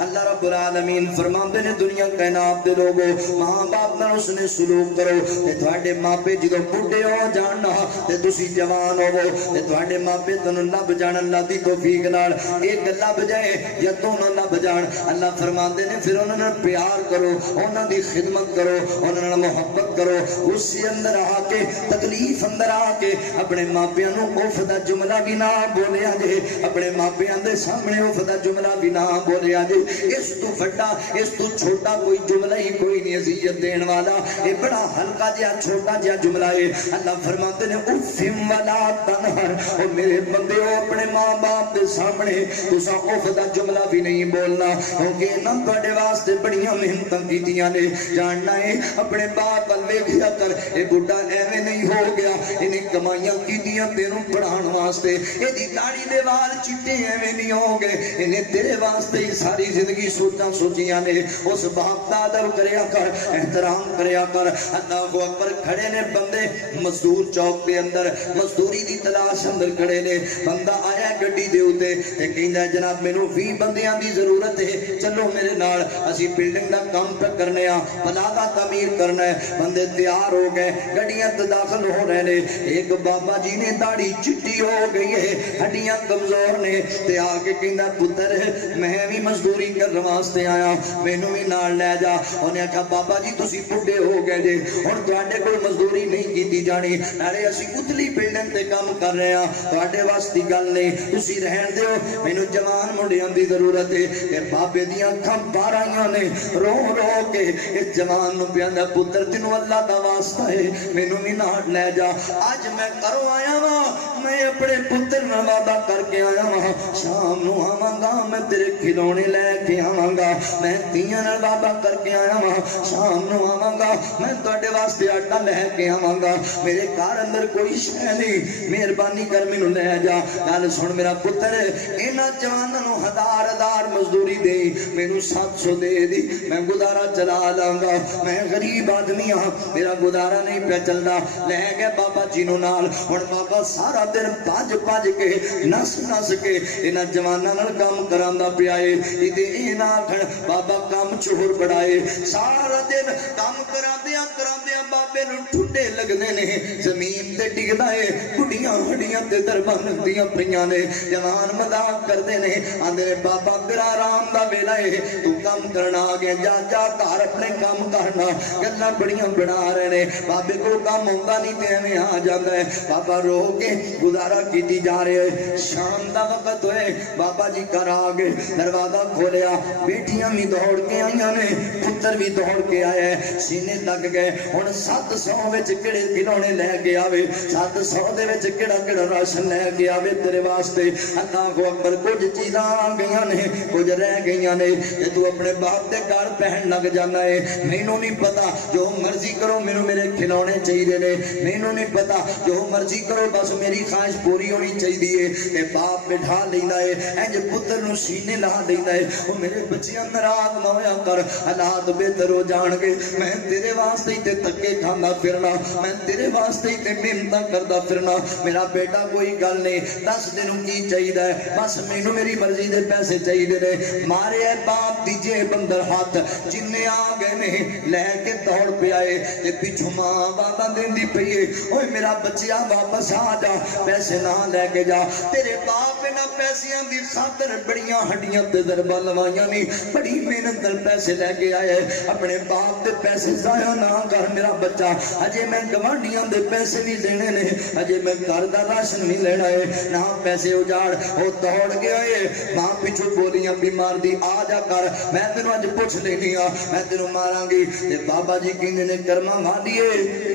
اللہ رب العالمین فرماندے نے دنیا کائنات دے لوگو ماں باپ نال اس نے سلوک کرو تے تواڈے ماپے جدوں بڈھے ہو جان تے تسی جوان ہوو تے تواڈے ماپے تانوں لب جان اللہ دی توفیق نال ایک لب جائے یا دونوں لب جان اللہ فرماندے نے پھر انہاں نال پیار کرو انہاں دی خدمت کرو انہاں نال محبت کرو اس اندر آ کے تکلیف اندر آ کے اپنے ماپیاں نوں اوف دا جملہ بھی نہ بولیا جے اپنے ماپیاں دے سامنے اوف دا جملہ بھی نہ بولیا جے اس تو بڑا اس تو چھوٹا کوئی جملہ ہی کوئی نہیں اذیت دین والا. یہ بڑا ہلکا جہا چھوٹا جہا جملہ ہے. اللہ فرماتے ہیں اف ولا تنہر، او میرے بندے ہو اپنے ماں باپ کے سامنے تساں اف دا جملہ بھی نہیں بولنا، کیونکہ انہاں تواڈے واسطے بڑیاں محنتاں کیتیاں نے. جاننا ہے اپنے باپ ول ویکھیا کر، اے بڈھا ایویں نہیں ہو گیا، انہیں کمائیاں کیتیاں تینوں پڑھان واسطے، اے دی داڑھی دے وال چٹے ایویں نہیں ہو گئے، انہیں تیرے واسطے ہی ساری زندگی سوچاں سوچیاں نے. اس باپ دا ادب کریا کر، احترام کریا کر. اللہ اکبر. کھڑے نے بندے مزدور چوک دے اندر مزدوری دی تلاش اندر کھڑے نے. بندہ آیا گڈی دے اوتے تے کہندا جناب مینوں 20 بندیاں دی ضرورت ہے، چلو میرے نال، اسی بلڈنگ دا کام پہ کرنے آ، پلازہ تعمیر کرنا ہے. بندے تیار ہو گئے، گڈیاں تے داخل ہو رہے نے. ایک بابا جی نے داڑھی چٹی ہو گئی ہے، ہڈیاں کمزور نے، تے آ کے کہندا پتر میں بھی مزدوری کرنے واسطے آیا، مینوں بھی نال لے جا. انہیں کہا بابا جی تسی بڈھے ہو گئے جے، ہن تواڈے کول مزدوری نہیں کیتی جانی، نالے اسی اتلی بلڈنگ تے کام کر رہے ہاں، تواڈے واسطے گل نہیں، تسی رہن دیو، مینوں جوان منڈیاں دی ضرورت ہے. تے بابے دیاں اکھاں باہر آئیاں نے، رو رو کے اس جوان نو پیاندا پتر تینوں اللہ دا واسطہ ہے، مینوں بھی نال لے جا. اج میں کرو آیا وا، میں اپنے پتر نال وعدہ کر کے آیا وا، شام نو آواں گا میں تیرے کھلونے لے کے آواں گا. میں تیاں نال وعدہ کر کے آیا وا، شام نو آواں گا میں تواڈے واسطے آٹا لے کے آواں گا. میرے گھر اندر کوئی شے نہیں، مہربانی کر مینوں لے جا. گل سن میرا پتر، انہاں جواناں نو 1000 مزدوری دے، مینوں 700 دے دی، میں گزارا چلا لاں گا، میں غریب آدمی ہاں، میرا گزارا نہیں پہ چلدا. لے گئے بابا جی نو نال. ہن بابا سارا دن بھج بھج کے نس نس کے انہاں جواناں نال کام کراندا پیا اے. ایدے اے نہ آکھن بابا کام چور بڑائے، سارا دن کام کراندیاں کراندیاں بابے نو ٹھڈے لگدے نے، زمین تے ڈگدا اے، بڑیاں ہڈیاں تے دربان دیاں پیاں نے. جوان مذاق کردے نے، آندے نے بابا تیرا آرام دا ویلا اے، تو کام کرنا آ گیا، جا جا گھر اپنے کام کرنا. گلاں بڑیاں بنا رہے نے، بابے کو کام ہوندا نہیں تے ایویں آ جاندا ہے. بابا رو کے گزارا کیتی جا رہے. شام دا وقت ہوئے، بابا جی گھر آ گئے، دروازہ کھولیا، بیٹیاں بھی دوڑ کے آئیاں نے، پتر بھی دوڑ کے آئے، سینے لگ گئے. ہن 700 وچ کیڑے کھلونے لے کے آوے، 700 دے وچ کیڑا کیڑا راشن لے کے آوے تیرے واسطے. اللہ اکبر. کچھ چیزاں آ گئیاں نے، کچھ رہ گئیاں نے. تے تو اپنے باپ دے گھر پہن لگ جانا ہے. مینوں نہیں پتا، جو مرضی کرو، مینوں میرے کھلونے چاہیے نے، مینوں نہیں پتا، جو مرضی کرو، بس میری خواہش پوری ہونی چاہیے. تے باپ بٹھا لیندا ہے، انج پتر نو سینے لا دیندا ہے. او میرے بچیاں ناراض نہ ہویا کر، حالات بہتر ہو جان گے. میں تیرے واسطے تے تکے کھاندا پھرنا، میں تیرے واسطے تے محنتاں کردا پھرنا. میرا بیٹا کوئی گل نہیں، 10 دن کی چاہیے، بس مینوں میری مرضی دے پیسے چاہیے نے. مارے باپ دی جیب اندر ہاتھ، جننے آ گئے نے لے کے دوڑ پہ آئے. تے پیچھوں ماں وعدہ دیندی پئی اے، اوے میرا بچیا واپس آ جا، پیسے نہ لے کے جا. تیرے باپ نے پیسیاں دی خاطر بڑیاں ہڈیاں تے ضرباں لوائیاں نہیں، بڑی محنت نال پیسے لے کے آئے. اپنے باپ دے پیسے ضائع نہ کر میرا بچہ، اجے میں گوانڈیاں دے پیسے نہیں دینے نے، اجے میں گھر دا راشن نہیں لینا ہے، نہ پیسے اجاڑ. وہ دوڑ گیا ہے، ماں پیچھو بولیاں بیمار دی، آ جا کر میں تینوں اج پوچھ لینی ہاں، میں تینوں ماراں گی. تے بابا جی کہندے نے کرما والیے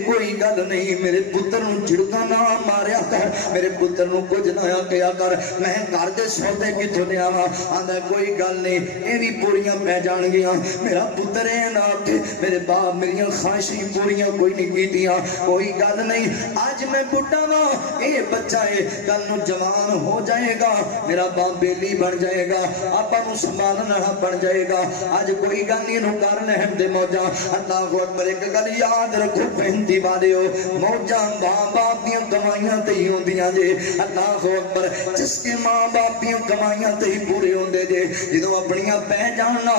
کوئی گل نہیں، میرے پتر نو جھڑکا نہ ماریا کر، میرے پتر نو کچھ نہ کیا کر، میں گھر دے سودے کتھوں لیاواں. آندا کوئی گل نہیں، اے بھی پوریاں پہ جان گیاں. میرا پتر اے نہ کہ میرے باپ میریاں خواہشیں پوریاں کوئی نہیں کیتیاں. کوئی گل نہیں، اج میں بڈھا واں، اے بچہ اے، کل نو جوان ہو جائے گا، میرا باپ بیلی بن جائے گا، آپا نو سنبھالن والا بن جائے گا. اج کوئی گل نہیں، نو کر لہن دے موجاں. اللہ اکبر. ایک گل یاد رکھو بہنتی والےو، موجاں ماں باپ دیاں کمائیاں تے ہی ہوندیاں جے. اللہ اکبر. جس کے ماں باپ دیاں کمائیاں تے ہی پورے ہوندے جے. جدوں اپنیاں پہ جاننا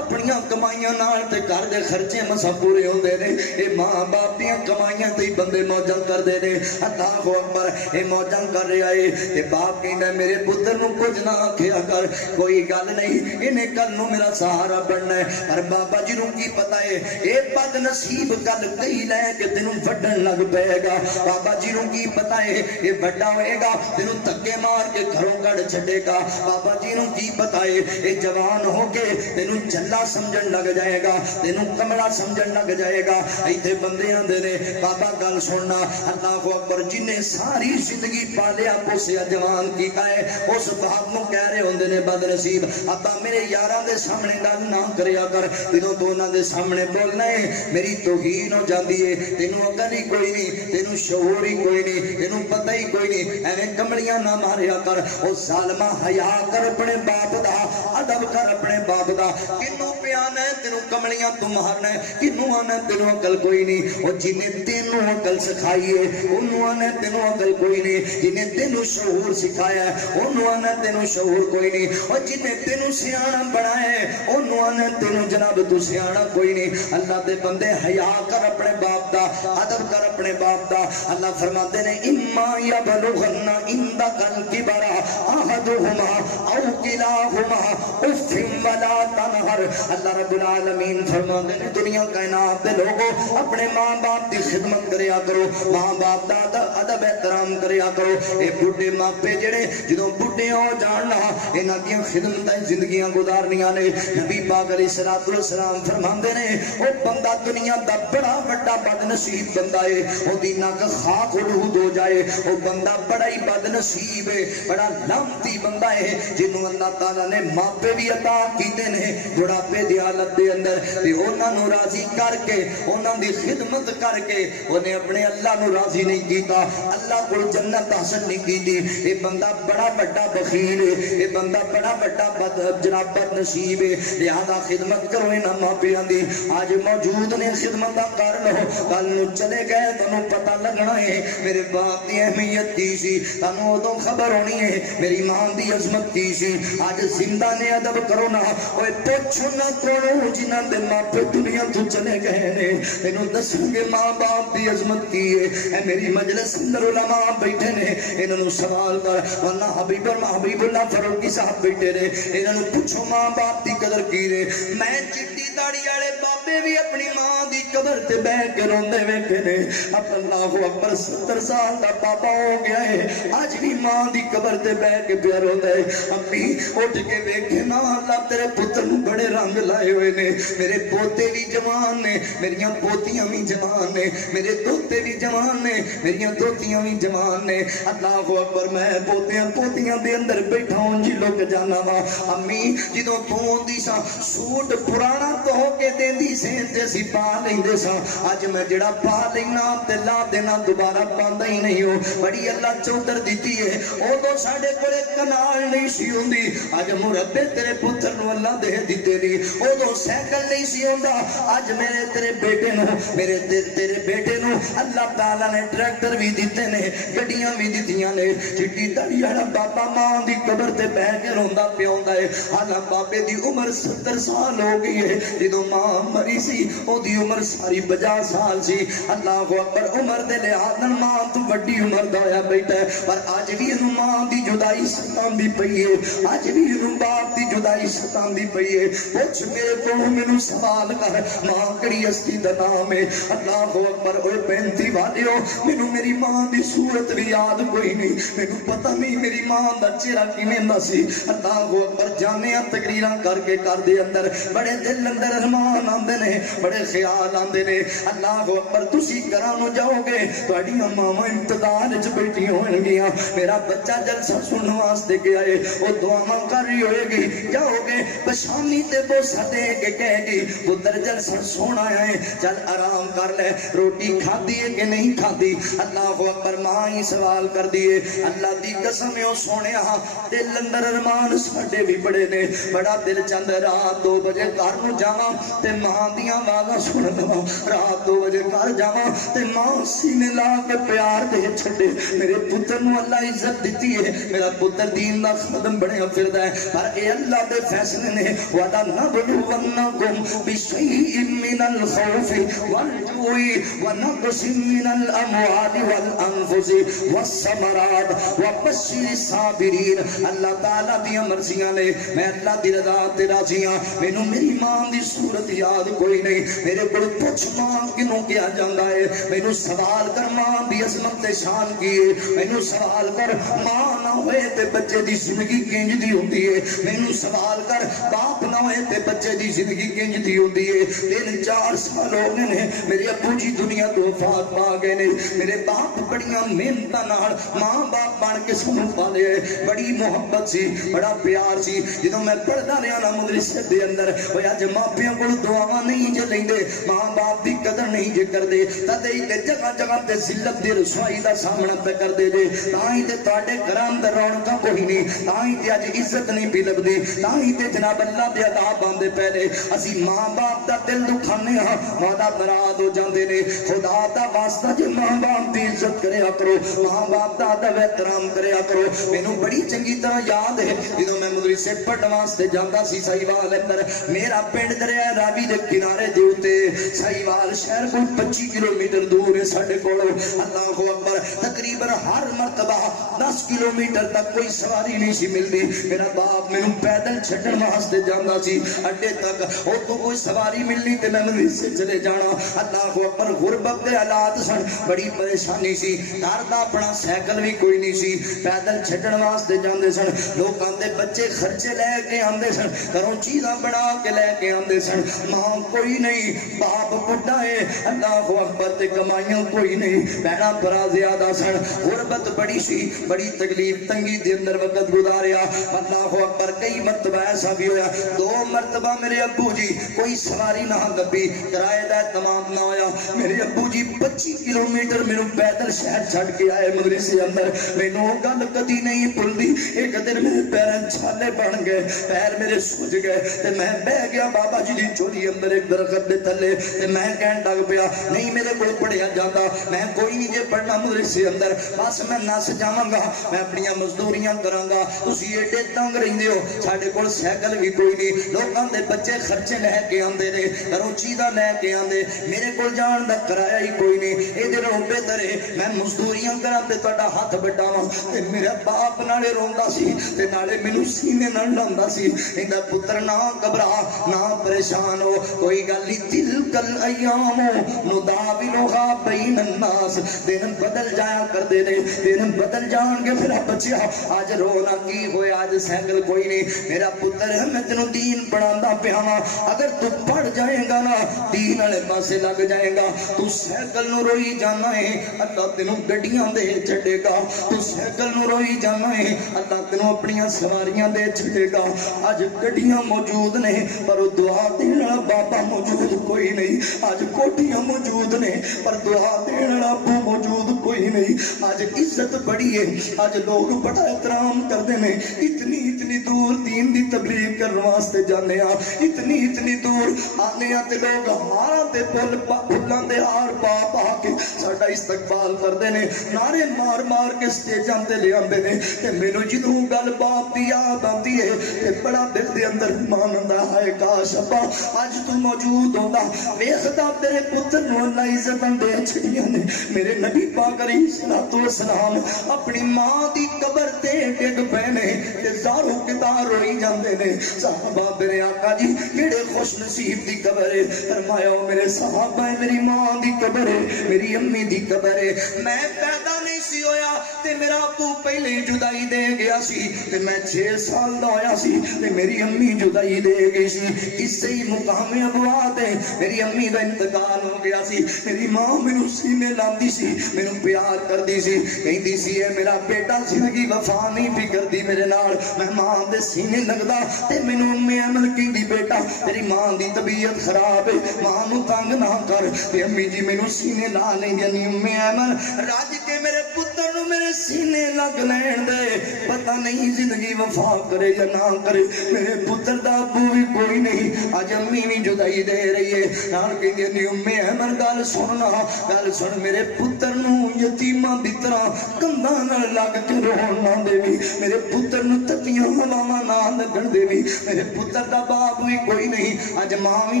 اپنیاں کمائیاں نال تے گھر دے خرچے مسا پورے ہوندے نے اے ماں باپ دیاں کمائیاں تے بندے موجاں کردے نے اللہ اکبر اے موجاں کر رہا ہے تے باپ کہندا میرے پتر نو کچھ نہ آکھیا کر کوئی گل نہیں انہیں کل نو میرا سہارا بننا ہے پر بابا جی نو کی پتہ ہے اے بد نصیب کل کئی لے کے تینوں وڈن لگ پے گا بابا جی نو کی پتہ ہے اے بڑا ہوئے گا تینوں تکے مار کے گھروں کڑ چھڈے گا بابا جی نو کی پتہ ہے اے جوان ہو کے تینوں چلا سمجھن لگ جائے گا تینوں کملا سمجھن لگ جائے گا ایتھے بندے آندے نے بابا گل سننا اللہ اکبر جن نے ساری زندگی پالیا پوسیا جوان کیتا ہے اس باپ نو کہہ رہے ہوندے نے بد نصیب ابا میرے یاراں دے سامنے گل نہ کریا کر جدوں تو انہاں دے سامنے بولنا ہے میری توہین ہو جاندی ہے تینوں عقل ہی کوئی نہیں تینوں شعور ہی کوئی نہیں تینوں پتہ ہی کوئی نہیں ایویں کمڑیاں نہ ماریا کر او ظالما حیا کر اپنے باپ دا ادب کر اپنے باپ دا کینوں پیانا ہے تینوں کمڑیاں تو مارنا ہے کینوں آنا تینوں عقل کوئی نہیں او جنے تینوں عقل سکھائی ہے اونوں آنا تینوں عقل کوئی نہیں جنے تینوں شعور سکھایا ہے اونوں آنا تینوں شعور کوئی نہیں او جنے تینوں سیاںا بنایا ہے اونوں آنا تینوں جناب تو سیاںا کوئی نہیں اللہ دے بندے حیا کر اپنے باپ دا ادب کر اپنے باپ دا اللہ فرماتے نے اما یبلغن عندک الکبر احدهما او کلاهما اف ولا تنہر اللہ رب العالمین فرماتے نے دنیا کائنات دے لوگوں اپنے ماں باپ دی خدمت کریا کرو ماں باپ دا ادب احترام کریا کرو اے بڈھے ماپے جڑے جدوں بڈھے ہو جاننا انہاں دی خدمتاں زندگیاں گزارنیاں نے نبی پاک علیہ الصلوۃ والسلام فرماندے نے او بندہ دنیا دا بڑا بڑا بد نصیب بندہ ہے او دی نک خاک اڑود ہو جائے او بندہ بڑا ہی بد نصیب ہے بڑا لعنتی بندہ ہے جنوں اللہ تعالی نے ماپے بھی عطا کیتے نے بڑھاپے دی حالت دے اندر تے انہاں نو راضی کر کے انہاں دی خدمت کر کے انہیں اپنے اللہ نو راضی نہیں کیتا اللہ کو جنت حاصل نہیں کیتی اے بندہ بڑا بڑا بخیل ہے اے بندہ بڑا بڑا جناب بد نصیب ہے لہذا خدمت کرو انہاں ماپیاں دی آج موجود نے خدمت دا کر لو کل نو چلے گئے تانوں پتہ لگنا ہے میرے باپ دی اہمیت کی سی تانوں اودوں خبر ہونی ہے میری ماں دی عظمت کی سی آج زندہ نے ادب کرو نا اوے پوچھو نہ توڑو جنہاں دے ماپے دنیا تو چلے گئے نے تینوں دسوں گے ماں باپ دی عظمت کی ہے اے میری مجلس اندر علماء بیٹھے نے انہاں نو سوال کر ورنہ حبیب اللہ فاروقی صاحب بیٹھے نے انہاں نو پوچھو ماں باپ دی قدر کی ہے میں چٹی داڑھی والے بابے بھی اپنی ماں دی قبر تے بیٹھ کے روندے ویکھے نے اب اللہ اکبر 70 سال دا بابا ہو گیا ہے اج بھی ماں دی قبر تے بیٹھ کے پیا روندا ہے امی اٹھ کے ویکھے نا اللہ تیرے پتر نو بڑے رنگ لائے ہوئے نے میرے پوتے بھی جوان نے میریاں پوتیاں بھی جوان نے میرے دوتے بھی جوان نے میریاں دوتیاں بھی جوان نے اللہ اکبر میں پوتیاں دے اندر بیٹھا ہوں جی لوگ جانا وا امی جدوں تو ہوندی سا سوٹ پرانا تو ہو کے دیندی سے تے سی پا لیندے سا اج میں جڑا پا لینا تے لا دینا دوبارہ پاندا ہی نہیں ہو بڑی اللہ چودر دیتی ہے او تو ساڈے کولے کنال نہیں سی ہوندی اج مربے تیرے پتر نو اللہ دے دتے نہیں او تو سائیکل نہیں سی ہوندا اج میرے تیرے بیٹے نو میرے تیرے بیٹے نو اللہ تعالی نے ٹریکٹر بھی دیتے نے گڈیاں بھی دتیاں نے چٹی داڑھی والا بابا ماں دی قبر تے بیٹھ کے روندا پیوندا ہے حالاں بابے دی عمر 70 سال ہو گئی ہے جدوں ماں مری سی او دی عمر ساری 50 سال سی اللہ اکبر عمر دے لحاظ نال ماں تو بڑی عمر دا ہویا بیٹھا ہے پر اج بھی انہوں ماں دی جدائی ستاندی پئی ہے اج بھی انہوں باپ دی جدائی ستاندی پئی ہے پوچھ میرے کو مینوں سوال کر ماں کڑی ہستی دا نام ہے اللہ اکبر اوے 35 والیو مینوں میری ماں دی صورت بھی یاد کوئی نہیں مینوں پتہ نہیں میری ماں دا چہرہ کیویں دا سی اللہ اکبر جامعہ تقریراں کر کے گھر دے اندر بڑے دل اندر ارمان آندے نے بڑے خیال آندے نے اللہ اکبر تسی گھراں نو جاؤ گے تہاڈیاں ماواں انتظار وچ بیٹھی ہون گیاں میرا بچہ جلسہ سنن واسطے گیا ہے او دعاواں کر رہی ہوئے گی جاؤ گے پشانی تے بوسہ دے کے کہے گی پتر جلسہ سونا ہے چل آرام کر لے روٹی کھادی ہے کہ نہیں کھادی اللہ اکبر ماں ہی سوال کر دیے اللہ دی قسم او سونے ہاں دل اندر ارمان ساڈے بھی بڑے نے بڑا دل چند رات 2 بجے گھر نو جاواں تے ماں دیاں آوازاں سن لواں رات 2 بجے گھر جاواں تے ماں سینے لا کے پیار دے چھڑے میرے پتر نو اللہ عزت دیتی ہے میرا پتر دین دا خادم بنیا پھردا ہے پر اے اللہ دے فیصلے نے وعدہ نہ بلونکم بشیء من الخوف والجوع ونقص من الاموال والانفس والثمرات وبشر الصابرین اللہ تعالیٰ دیا مرضیاں نے میں اللہ دی رضا تے راضی ہاں مینوں میری ماں دی صورت یاد کوئی نہیں میرے کو پوچھ ماں کنوں کیا جاندا ہے مینوں سوال کر ماں دی عظمت تے شان کی ہے مینوں سوال کر ماں نہ ہوئے تے بچے دی زندگی کنج دی ہوندی ہے مینوں سوال کر باپ نہ ہوئے تے بچے دی زندگی کنج دی ہوندی ہے 3-4 سال ہو گئے نے میرے ابو جی دنیا تو وفات پا گئے نے میرے باپ بڑیاں محنتاں نال ماں باپ بن کے سانوں پالے بڑی محبت سی بڑا پیار سی جدوں میں پڑھدا رہیا نا مدرسے دے اندر اوے اج ماپیاں کول دعاواں نہیں جے لیندے ماں باپ دی قدر نہیں جے کردے تدے تے جگہ جگہ تے ذلت دی رسوائی دا سامنا تے کردے جے تاں ہی تے تواڈے گھراں اندر رونقاں کوئی نہیں تاں ہی تے اج عزت نہیں پی لبدی تاں ہی تے جناب اللہ دے عذاب آندے پہلے اسی ماں باپ دا دل دکھانے ہاں مولا ناراض ہو جاندے نے خدا دا واسطہ جے ماں باپ دی عزت کریا کرو ماں باپ دا ادب احترام کریا کرو مینوں بڑی چنگی طرح یاد ہے جدوں میں مدرسے پڑھن واسطے جاندا سی سہیوال اندر میرا پنڈ دریا راوی دے کنارے دے اوتے سہیوال شہر کو 25 کلومیٹر دور ہے ساڈے کول اللہ اکبر تقریباً ہر مرتبہ 10 کلومیٹر تک کوئی سواری نہیں سی ملدی میرا باپ مینوں پیدل چھڈن واسطے جاندا سی اڈے تک او تو کوئی سواری ملنی تے میں مدرسے چلے جانا اللہ اکبر غربت دے حالات سن بڑی پریشانی سی گھر دا اپنا سائیکل بھی کوئی نہیں سی پیدل چھڈن واسطے جاندے سن لوکاں دے بچے خرچے لے کے آندے سن گھروں چیزاں بنا کے لے کے آندے سن ماں کوئی نہیں باپ بڈھا ہے اللہ اکبر تے کمائیاں کوئی نہیں بہنا برا زیادہ سن غربت بڑی سی بڑی تکلیف تنگی دے اندر وقت گزاریا اللہ اکبر کئی مرتبہ ایسا بھی ہویا 2 مرتبہ میرے ابو جی کوئی سواری نہ دبی کرایہ دا تمام نہ ہویا میرے ابو جی 25 کلومیٹر مینوں پیدل شہر چھڈ کے آئے مدرسے اندر مینوں گل کدی نہیں بھلدی ایک دن میرے پیرن چھالے بن گئے پیر میرے سوج گئے تے میں بہ گیا بابا جی دی چولی اندر ایک درخت دے تھلے تے میں کہن لگ پیا نہیں میرے کول پڑھیا جاتا میں کوئی نہیں جے پڑھنا مدرسے اندر بس میں نس جاواں گا میں اپنی مزدوریاں کراں گا تسی ایڈے تنگ رہندے ہو ساڈے کول سائیکل بھی کوئی نہیں لوکاں دے بچے خرچے لے کے آندے نے گھروں چیزاں لے کے آندے میرے کول جان دا کرایہ ہی کوئی نہیں اے دے روبے درے میں مزدوریاں کراں تے تہاڈا ہاتھ بٹاواں تے میرا باپ نالے روندا سی تے نالے مینوں سینے نال لاوندا سی ایندا پتر نہ گھبرا نہ پریشان ہو کوئی گل نہیں تلکل ایام نداولھا بین الناس دن بدل جایا کردے نے دن بدل جان گے پھر بچیا اج رونا کی ہویا اج سائیکل کوئی نہیں میرا پتر ہے میں تینوں دین پڑھاندا پیا ہاں اگر تو پڑھ جائے گا نا دین والے پاسے لگ جائے گا تو سائیکل نو روئی جانا ہے اللہ تینوں گڈیاں دے چھڈے گا تو سائیکل نو روئی جانا ہے اللہ تینوں اپنی سواریاں دے چھڈے گا اج گڈیاں موجود نے پر دعا دین والا بابا موجود کوئی نہیں اج کوٹیاں موجود نے پر دعا دین والا ابو موجود کوئی نہیں اج عزت بڑی ہے اج لوگ بڑا احترام کردے نے اتنی دور دین دی تبلیغ کرن واسطے جانے ہاں اتنی دور آنے ہاں تے لوگ ہاراں تے پھلاں دے ہار پا پا کے ساڈا استقبال کردے نے نعرے مار مار کے سٹیجاں تے لے آندے نے تے مینوں جدوں گل باپ دی یاد آندی ہے تے بڑا دل دے اندر مان آندا ہے کاش ابا اج تو موجود ہوندا ویکھدا تیرے پتر نوں اللہ عزت دے چھڑیاں نے میرے نبی پاک علیہ الصلوۃ والسلام اپنی ماں دی قبر تے ڈگ پے نے تے زارو کتار روئی جاندے نے صحابہ میرے آقا جی کیڑے خوش نصیب دی قبر ہے فرمایا میرے صحابہ میری ماں دی قبر ہے میری امی دی قبر ہے میں پیدا نہیں سی ہویا تے میرا ابو پہلے جدائی دے گیا سی تے میں 6 سال دا ہویا سی تے میری امی جدائی دے گئی سی کسے ہی مقام ابوا تے میری امی دا انتقال ہو گیا سی میری ماں مینوں سینے لاندی سی مینوں پیار کردی سی کہندی سی اے میرا بیٹا زندگی وفا نہیں بھی کردی میرے نال میں ماں دے سینے لگدا تے مینوں امی ایمن کہندی بیٹا تیری ماں دی طبیعت خراب ہے ماں نوں تنگ نہ کر تے امی جی مینوں سینے لا لیندی امی ایمن راج کے میرے پتر نوں میرے سینے لگ لین دے پتہ نہیں زندگی وفا کرے یا نہ کرے میرے پتر دا ابو بھی کوئی نہیں آج امی بھی جدائی دے رہی ہے نال کہ گے امی احمد گل سننا گل سن میرے پتر نو یتیماں دی طرح کنداں نال لگ کے رون نہ دیوی میرے پتر نو تتیاں ہواواں نہ لگن دیوی میرے پتر دا باپ بھی کوئی نہیں آج ماں بھی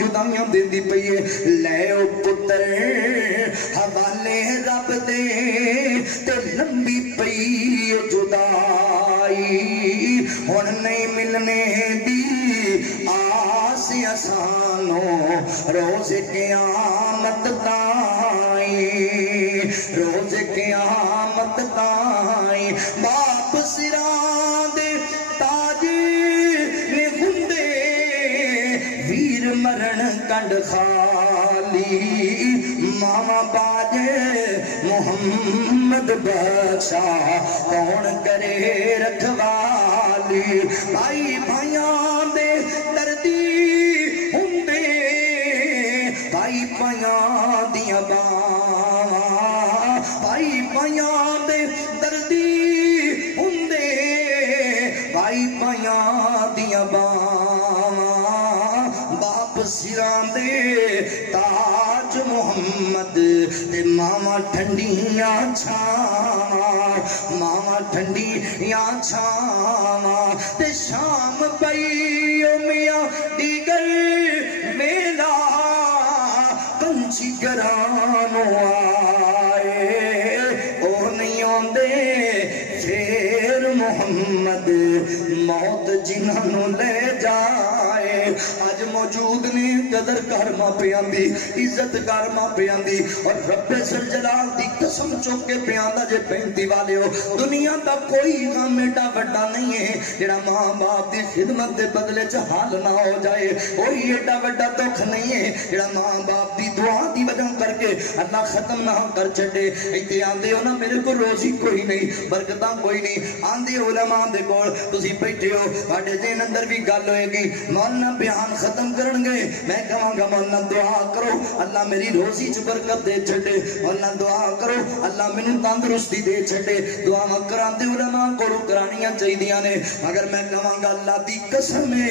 جدائیاں دیندی پئی ہے لے او پتر حوالے رب دے تے لمبی پئی جدائی ہن نہیں ملنے دی آس آسانوں روز قیامت تائیں روز قیامت تائیں باپ سران دے تاج نے ہندے ویر مرن کنڈ خالی ماما باجے محمد بخشا کون کرے رکھوالی بھائی بھائیاں دے دردی ہندے بھائی بھائیاں دیاں باواں بھائی بھائیاں دے دردی ہندے بھائی بھائیاں دیاں باواں باپ سران دے تاج محمد تے ماما ٹھنڈیاں چھاواں ماما ٹھنڈیاں چھاواں تے شام پئی او میاں دیگر میلا کنچی گرانو آئے او نہیں آندے پھر محمد موت جنہوں لے جائے آج موجود نہیں قدر کر ماں پیان دی عزت کر ماں پیان دی اور رب سرجلال دی قسم چوکے پیان دا جے پینتی والے ہو دنیا دا کوئی غم ایڈا بڑا نہیں ہے جڑا ماں باپ دی خدمت دے بدلے حال نہ ہو جائے کوئی ایڈا بڑا دکھ نہیں ہے جڑا ماں باپ دی دعا دی وجہ کر کے اللہ ختم نہ کر چھڑے ایتھے آندے ہو نا میرے کو روزی کوئی نہیں برکتاں کوئی نہیں آندے علماء دے کول تسی بیٹھے ہو تواڈے دین اندر بھی گل ہوئے گی مولانا بیان ختم کرن گے میں کہاں گا مولانا دعا کرو اللہ میری روزی چ برکت دے چھڑے مولانا دعا کرو اللہ مینوں تندرستی دے چھڑے دعاواں کراندے علماء کولوں کرانیاں چاہیدیاں نے مگر میں کہاں گا اللہ دی قسم ہے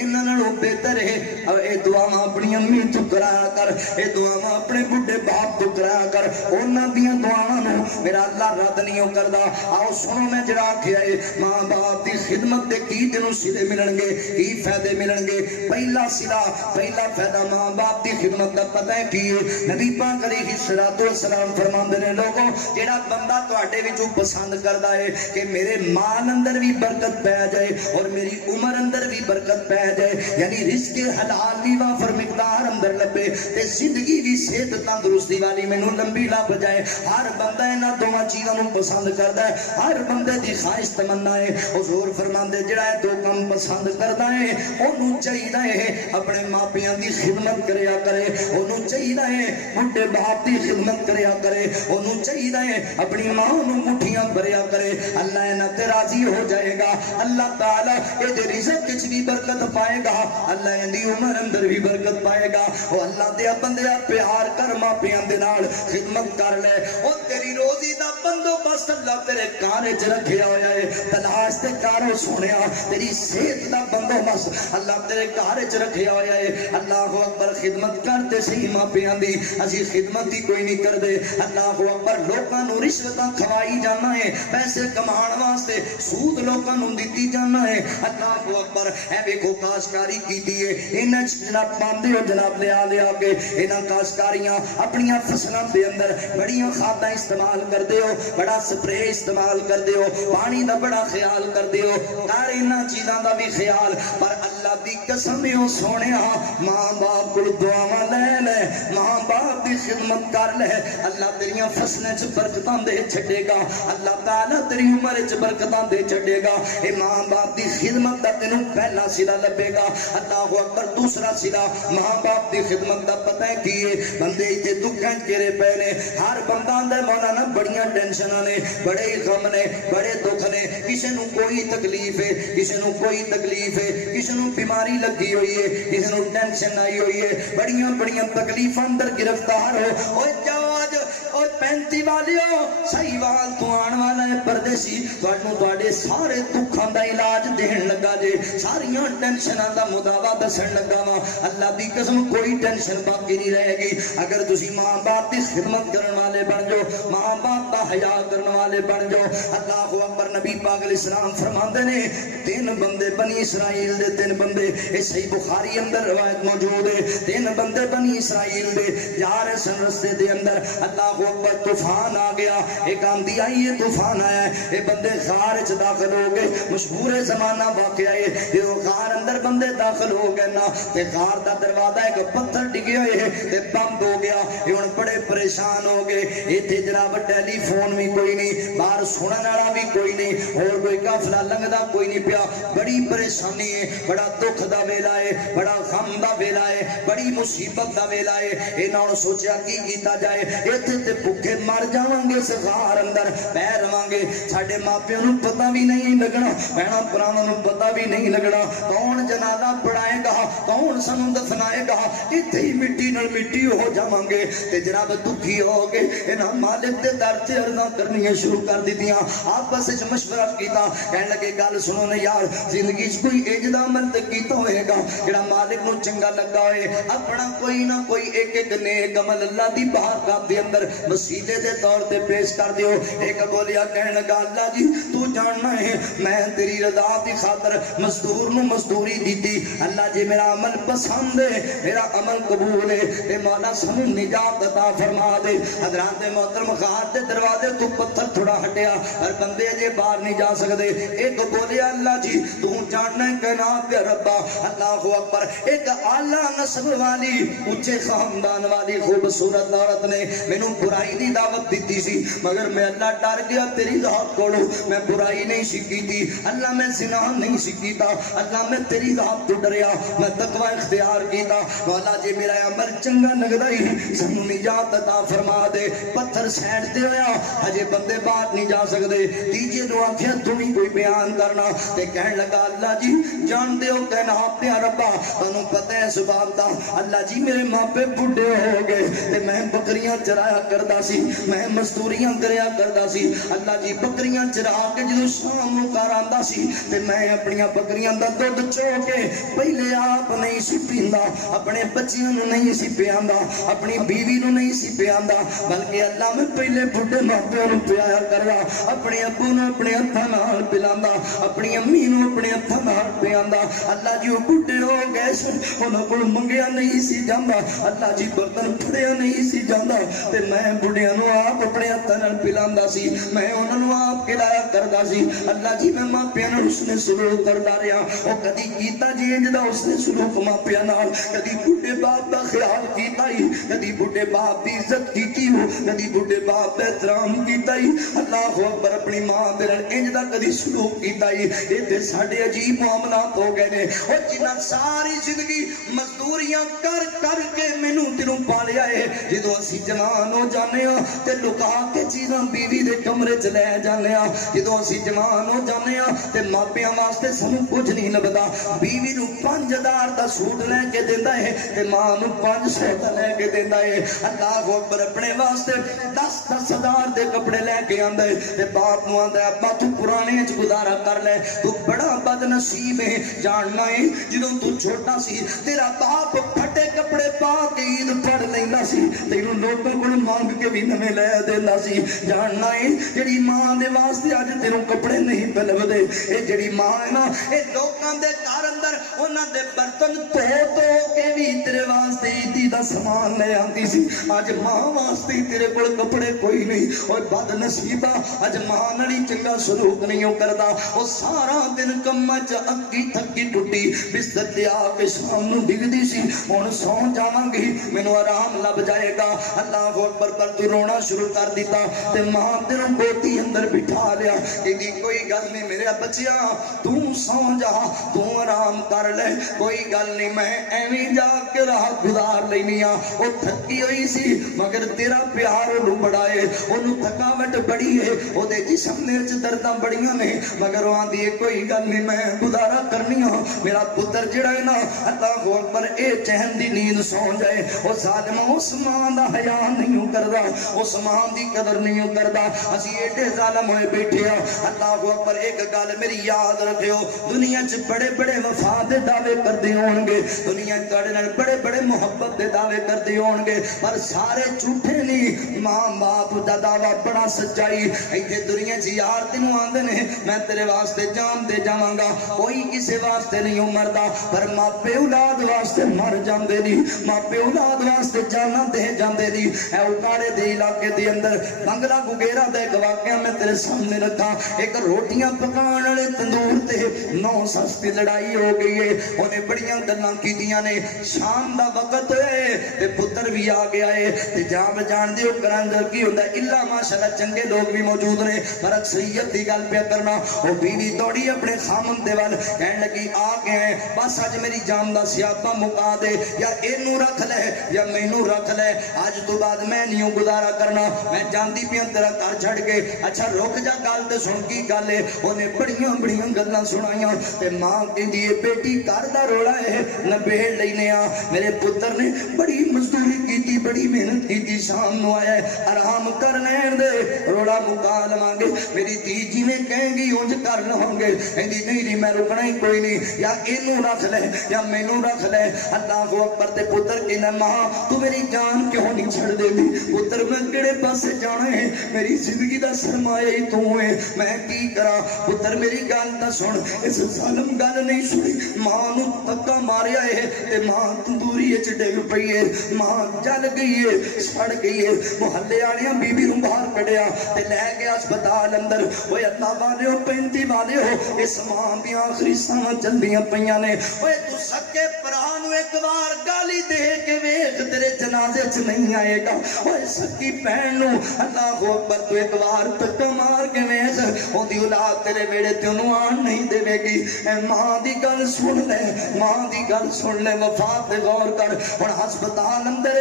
انہاں نالوں بہتر ہے اور اے دعاواں اپنی امی تو کرایا کر اے دعاواں اپنے بڈھے باپ تو کرایا کر انہاں دیاں دعاواں نوں میرا اللہ رد نہیں کردا آؤ سنو میں جڑا آکھیا ہے ماں باپ دی خدمت دے کی تینوں سلے ملن گے کی فائدے ملن گے پہلا سلا پہلا فائدہ ماں باپ دی خدمت دا پتہ ہے کی نبی پاک علیہ الصلوۃ والسلام فرماندے نے لوگوں جڑا بندہ تواڈے وچوں پسند کردا ہے کہ میرے مال اندر بھی برکت پے جائے اور میری عمر اندر بھی برکت پے جائے یعنی رزق حلال بھی وافر مقدار اندر لبے تے زندگی بھی صحت تندرستی والی مینوں لمبی لب جائے ہر بندہ انہاں دوواں چیزاں نوں پسند کردا ہے ہر بندے دی خواہش تمنا ہے حضور فرماندے جڑا اے دو کم پسند کردا ہے اونوں چاہیدا ہے اپنے ماں پیاں دی خدمت کریا کرے اونوں چاہیدا ہے بڈھے باپ دی خدمت کریا کرے اونوں چاہیدا ہے اپنی ماں نوں مٹھیاں بھریا کرے اللہ انہاں تے راضی ہو جائے گا اللہ تعالی اے دے رزق وچ بھی برکت پائے گا اللہ ان دی عمر اندر بھی برکت پائے گا او اللہ دے بندیا پیار کر ماں پیاں دے نال خدمت کر لے او تیری روزی دا بندوبست اللہ تیرے کارے چ رکھیا ہویا ہے تلاش تے کارو سونیا تیری صحت دا بندوبست اللہ تیرے کارے چ رکھیا ہویا ہے اللہ اکبر خدمت کرتے صحیح ماں پیاں دی اسی خدمت دی کوئی نہیں کردے اللہ اکبر لوکاں نوں رشوتاں کھوائی جانا ہے پیسے کمان واسطے سود لوکاں نوں دتی جانا ہے اللہ اکبر اے ویکھو کاشتکاری کیتی ہے انہاں جناب باندے ہو جناب لیا کے انہاں کاشتکاریاں اپنی فصلاں دے اندر بڑیاں کھاداں استعمال کردے ہو بڑا سپرے استعمال کردے ہو پانی دا بڑا خیال کردے ہو کر انہاں چیزاں دا بھی خیال پر اللہ دی قسم او سونیا ماں باپ کول دعاواں لے لے ماں باپ دی خدمت کر لے اللہ تیریاں فصلاں چ برکتاں دے چھڈے گا اللہ تعالی تیری عمر چ برکتاں دے چھڈے گا اے ماں باپ دی خدمت دا تینوں پہلا صلہ لبے گا اللہ اکبر دوسرا صلہ ماں باپ دی خدمت دا پتہ ہے کی ہے بندے تے دکھاں چہرے پے نے ہر بندہ اندر مولانا بڑیاں ٹینشناں نے بڑے غم نے بڑے دکھ نے کسے نوں کوئی تکلیف ہے کسے نوں کوئی تکلیف ہے کسے نوں بیماری لگی ہوئی ہے کسے نوں ٹینشن آئی ہوئی ہے بڑیاں بڑیاں تکلیفاں اندر گرفتار ہو اوے جاؤ اج او 35 والیو صحیح وال تو آن والا ہے پردے دے سی تانوں تواڈے سارے دکھاں دا علاج دین لگا جے ساریاں ٹینشناں دا مداوا دسن لگا وا اللہ دی قسم کوئی ٹینشن باقی نہیں رہے گی اگر تسی ماں باپ دی خدمت کرن والے بن جاؤ ماں باپ دا حیا کرن والے بن جاؤ اللہ اکبر نبی پاک علیہ السلام فرماندے نے 3 بندے بنی اسرائیل دے 3 بندے اے صحیح بخاری اندر روایت موجود ہے 3 بندے بنی اسرائیل دے جا رہے سن رستے دے اندر اللہ اکبر طوفان آ گیا ایک آندھی آئی ہے طوفان آیا ہے اے بندے غار وچ داخل ہو گئے مشہور زمانہ واقعہ ہے جو غار اندر بندے داخل ہو گئے نا تے غار دا دروازہ ایک پتھر ڈگے ہوئے تے بند ہو گیا یہ ہن بڑے پریشان ہو گئے ایتھے جناب ٹیلی فون بھی کوئی نہیں باہر سنن والا بھی کوئی نہیں اور کوئی قافلہ لنگدا کوئی نہیں پیا بڑی پریشانی ہے بڑا دکھ دا ویلا ہے بڑا غم دا ویلا ہے بڑی مصیبت دا ویلا ہے انہاں نے سوچیا کی کیتا جائے ایتھے تے بھوکے مر جاواں گے اس غار اندر پے رہواں گے ساڈے ماپیاں نوں پتہ بھی نہیں لگنا بہناں پراناں نوں پتہ بھی نہیں لگنا کون جنازہ پڑھائے گا کون سانوں دفنائے گا ایتھے ہی مٹی نال مٹی ہو جاواں گے تے جناب دکھی ہو گے انہاں مالک دے در تے عرضاں کرنیاں شروع کر دتیاں آپس وچ مشورہ کیتا کہن لگے گل سنو نا یار زندگی وچ کوئی اجدا عمل تے کیتا ہوئے گا جڑا مالک نوں چنگا لگا ہوئے اپنا کوئی نہ کوئی ایک نیک عمل اللہ دی بارگاہ دے اندر وسیلے دے طور تے پیش کر دیو ایک بولیا کہن لگا اللہ جی تو جاننا ہے میں تیری رضا دی خاطر مزدور نوں مزدوری دیتی اللہ جی میرا عمل پسند ہے میرا عمل قبول ہے تے مولا سانوں نجات عطا فرما دے حضرات محترم غار دے دروازے تو پتھر تھوڑا ہٹیا پر بندے اجے باہر نہیں جا سکدے ایک بولیا اللہ جی تو جاننا ہے کائنات دے ربا اللہ اکبر ایک اعلی نسب والی اونچے خاندان والی خوبصورت عورت نے مینوں برائی دی دعوت دیتی سی مگر میں اللہ ڈر گیا تیری ذات کولوں میں برائی نہیں سی کیتی اللہ میں زنا نہیں سی کیتا اللہ میں تیری ذات تو ڈریا میں تقوی اختیار کیتا مولا جی میرا عمل چنگا لگدا ہی سانوں نجات عطا فرما دے پتھر سائڈ تے ہویا ہجے بندے باہر نہیں جا سکدے تیجے نو آکھیا تو ہی کوئی بیان کرنا تے کہن لگا اللہ جی جان دیو کہنا پیا ربا تانوں پتہ ہے سبحان دا اللہ جی میرے ماپے بڈھے ہو گئے تے میں بکریاں چرایا کردا سی میں مزدوریاں کریا کردا سی اللہ جی بکریاں چرا کے جدوں شام نوں گھر آندا سی تے میں اپنی بکریاں دا دودھ چو کے پہلے آپ نہیں سی پیندا اپنے بچیاں نوں نہیں سی پیاندا اپنی بیوی نوں نہیں سی پیاندا بلکہ اللہ میں پہلے بڈھے ماپے نوں پیایا کردا اپنے ابو نوں اپنے ہتھاں نال پلاندا اپنی امی نوں اپنے ہتھاں نال پیاندا اللہ جی وہ بڈھے ہو گئے سن انہاں کول منگیا نہیں سی جاندا اللہ جی برتن پھڑیا نہیں سی جاندا تے میں بڈھیاں نوں آپ اپنے ہتھاں نال پلاندا سی میں انہاں نوں آپ کھلایا کردا سی اللہ جی میں ماپیاں نال اس نے سلوک کردا رہیا او کدی کیتا جی انجدا اس نے سلوک ماپیاں نال کدی بڈھے باپ دا خیال کیتا ہی کدی بڈھے باپ دی عزت کیتی ہو کدی بڈھے باپ دا احترام کیتا ہی اللہ اکبر اپنی ماں دے نال انجدا کدی سلوک کیتا ہی اے تے ساڈے عجیب معاملات ہو گئے نے او جنہاں ساری زندگی مزدوریاں کر کر کے مینوں تینوں پالیا ہے جدوں اسی جوان ہو جانے ہاں تے لکا کے چیزاں بیوی دے کمرے چ لے جانے ہاں جدوں اسی جوان ہو جانے ہاں تے ماپیاں واسطے سانوں کچھ نہیں لبدا بیوی نوں 5000 دا سوٹ لے کے دیندا ہے تے ماں نوں 500 دا لے کے دیندا ہے اللہ اکبر اپنے واسطے 10,000 دے کپڑے لے کے آندا ہے تے باپ نوں آندا ہے ابا تو پرانے وچ گزارا کر لے تو بڑا بد نصیب ہے جاننا ہے جدوں تو چھوٹا سی تیرا باپ پھٹے کپڑے پا کے عید پڑھ لیندا سی تینوں لوکاں کول مانگ کے بھی نویں لے دیندا سی جاننا ہے جڑی ماں دے واسطے اج تینوں کپڑے نہیں پلودے اے جڑی ماں ہے نا اے لوکاں دے گھر اندر انہاں دے برتن دھو کے بھی تیرے واسطے عیدی دا سامان لے آندی سی اج ماں واسطے تیرے کول کپڑے کوئی نہیں اور بد نصیبا اج ماں نال چنگا سلوک نہیں کردا او سارا دن کماں چ اکی تھکی ٹٹی بستر تے آ کے شام نوں ڈگدی سی ہن سو جاواں گی مینوں آرام لب جائے گا اللہ اکبر پر تو رونا شروع کر دیتا تے ماں تینوں گوتی اندر بٹھا لیا کہندی کوئی گل نہیں میرے بچیا تو سو جا تو آرام کر لے کوئی گل نہیں میں ایویں جا کے راہ گزار لینی ہاں وہ تھکی ہوئی سی مگر تیرا پیار انہوں بڑا ہے انہوں تھکاوٹ بڑی ہے وہ دے جسم نے درداں بڑیاں نے مگر وہ آندھی ہے کوئی گل نہیں میں گزارا کرنی ہوں میرا پتر جڑا ہے نا اللہ کو پر اے چہن دی نیند سو جائے وہ ظالم اس ماں دا حیا نہیں کردا اس ماں دی قدر نہیں کردا اسی ایڈے ظالم ہوئے بیٹھے ہاں اللہ کو پر ایک گل میری یاد رکھیو دنیا چ بڑے بڑے وفا دے دعوے کردے ہون گے دنیا تواڈے نال بڑے بڑے محبت دے دعوے کردے ہون گے پر سارے جھوٹے نہیں ماں باپ دا دعویٰ بڑا سچائی ایتھے دنیا چ یار تینوں آندے نے میں تیرے واسطے جان دے جاواں گا کوئی کسے واسطے نہیں مردا پر ماپے اولاد واسطے مر جاندے نہیں ماپے اولاد واسطے جانا دے جاندے نہیں اے اکاڑے دے علاقے دے اندر بنگلہ گگیرا دا ایک واقعہ میں تیرے سامنے رکھا ایک روٹیاں پکان والے تندور تے 9 سس دی لڑائی ہو گئی ہے انہیں بڑیاں گلاں کیتیاں نے شام دا وقت ہوئے تے پتر بھی آ گیا ہے تے جام جان دیو کرندر کی ہوندا الا ماشاءاللہ چنگے لوگ بھی موجود نے پر اکثریت دی گل پہ کرنا او بیوی دوڑی اپنے خامن دے ول کہن لگی آ گئے بس اج میری جان دا سیاپا مکا دے یا اینو رکھ لے یا مینوں رکھ لے اج تو بعد میں نہیں گزارا کرنا میں جاندی پیاں تیرا گھر چھڑ کے اچھا رک جا گل تے سن کی گل ہے اونے بڑیاں بڑیاں گلاں سنائیاں تے ماں کہندی اے بیٹی گھر دا رولا ہے نبیڑ لینے آ میرے پتر نے بڑی مزدوری کیتی بڑی محنت کیتی شام نو آیا آرام کر لین دے رولا مکا لواں گے میری دھی جویں کہیں گی اونج کر لواں گے کہندی نہیں میں رکنا ہی کوئی نہیں یا اینو رکھ لے یا مینوں رکھ لے اللہ اکبر تے پتر کہندا ماں تو میری جان کیوں نہیں چھڑ دیندی پتر میں کیڑے پاسے جانا ہے میری زندگی دا سرمایہ ہی تو ہے میں کی کراں پتر میری گل تے سن اس ظالم گل نہیں سنی ماں نو تکا ماریا ہے تے ماں تندوری وچ ڈگ پئی ہے ماں جل گئی ہے سڑ گئی ہے محلے والیاں بی بی نوں باہر کڈیا تے لے گیا ہسپتال اندر اوے اللہ والے 35 والے ہو اس ماں دی آخری ساں چلدیاں پیاں نے اوے تو سکے بھرا نو ایک بار گالی دے کے ویکھ تیرے جنازے چ نہیں آئے گا اوے سکی بہن نو اللہ اکبر تو ایک بار تک مار کے ویکھ اودی اولاد تیرے ویڑے تے اونوں آن نہیں دے گی اے ماں دی گل سن لے ماں دی گل سن لے وفا تے غور کر ہن ہسپتال اندر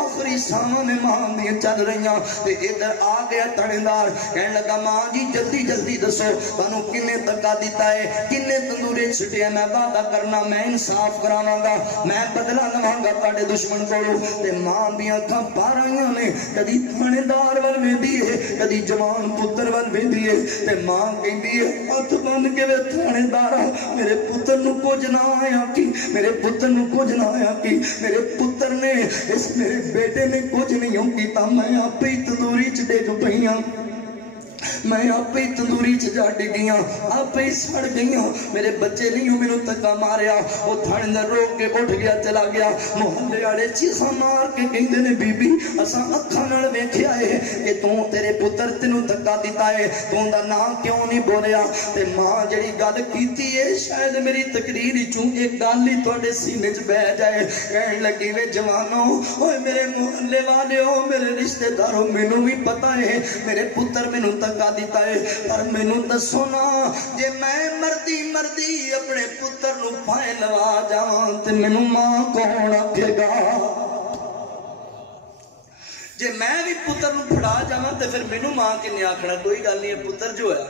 آخری ساں میں ماں دی چل رہیاں تے ادھر آ گیا تھاندار کہن لگا ماں جی جلدی جلدی دسو تانوں کنے تکا دیتا ہے کنے تندورے چھٹیا میں وعدہ کرنا میں انصاف کراواں گا میں بدلہ لواں گا تہاڈے دشمن کولوں تے ماں دی اکھاں پار آئیاں نے کدی تھاندار ول ویندی ہے کدی جوان پتر ول ویندی ہے تے ماں کہندی ہے ہاتھ بن کے وے تھاندارا میرے پتر نو کچھ نہ آیا کی میرے پتر نو کچھ نہ آیا کی میرے پتر نے اس میرے بیٹے نے کچھ نہیں کیتا میں آپ ہی تندوری چ ڈگ پئی ہاں میں آپ ہی تندوری چ جا ڈگیاں آپ ہی سڑ گئیاں میرے بچے نہیں میرے تکا ماریا وہ تھاندار رو کے اٹھ گیا چلا گیا محلے والے چیخاں مار کے کہندے نے بی بی اساں اکھاں نال ویکھیا ہے کہ تو تیرے پتر تینوں تکا دیتا ہے تو دا نام کیوں نہیں بولیا تے ماں جڑی گل کیتی ہے شاید میری تقریر چوں ایک گل ہی تواڈے سینے چ بہ جائے کہن لگی وے جوانو اوے میرے محلے والےو میرے رشتہ دارو مینوں بھی پتہ ہے میرے پتر مینوں تکا دیتا ہے پر مینوں دسو نا جے میں مردی اپنے پتر نو پائے لوا جاواں تے مینوں ماں کون آکھے گا جے میں بھی پتر نو پھڑا جاواں تے پھر مینوں ماں کنے آکھنا کوئی گل نہیں ہے پتر جو ہے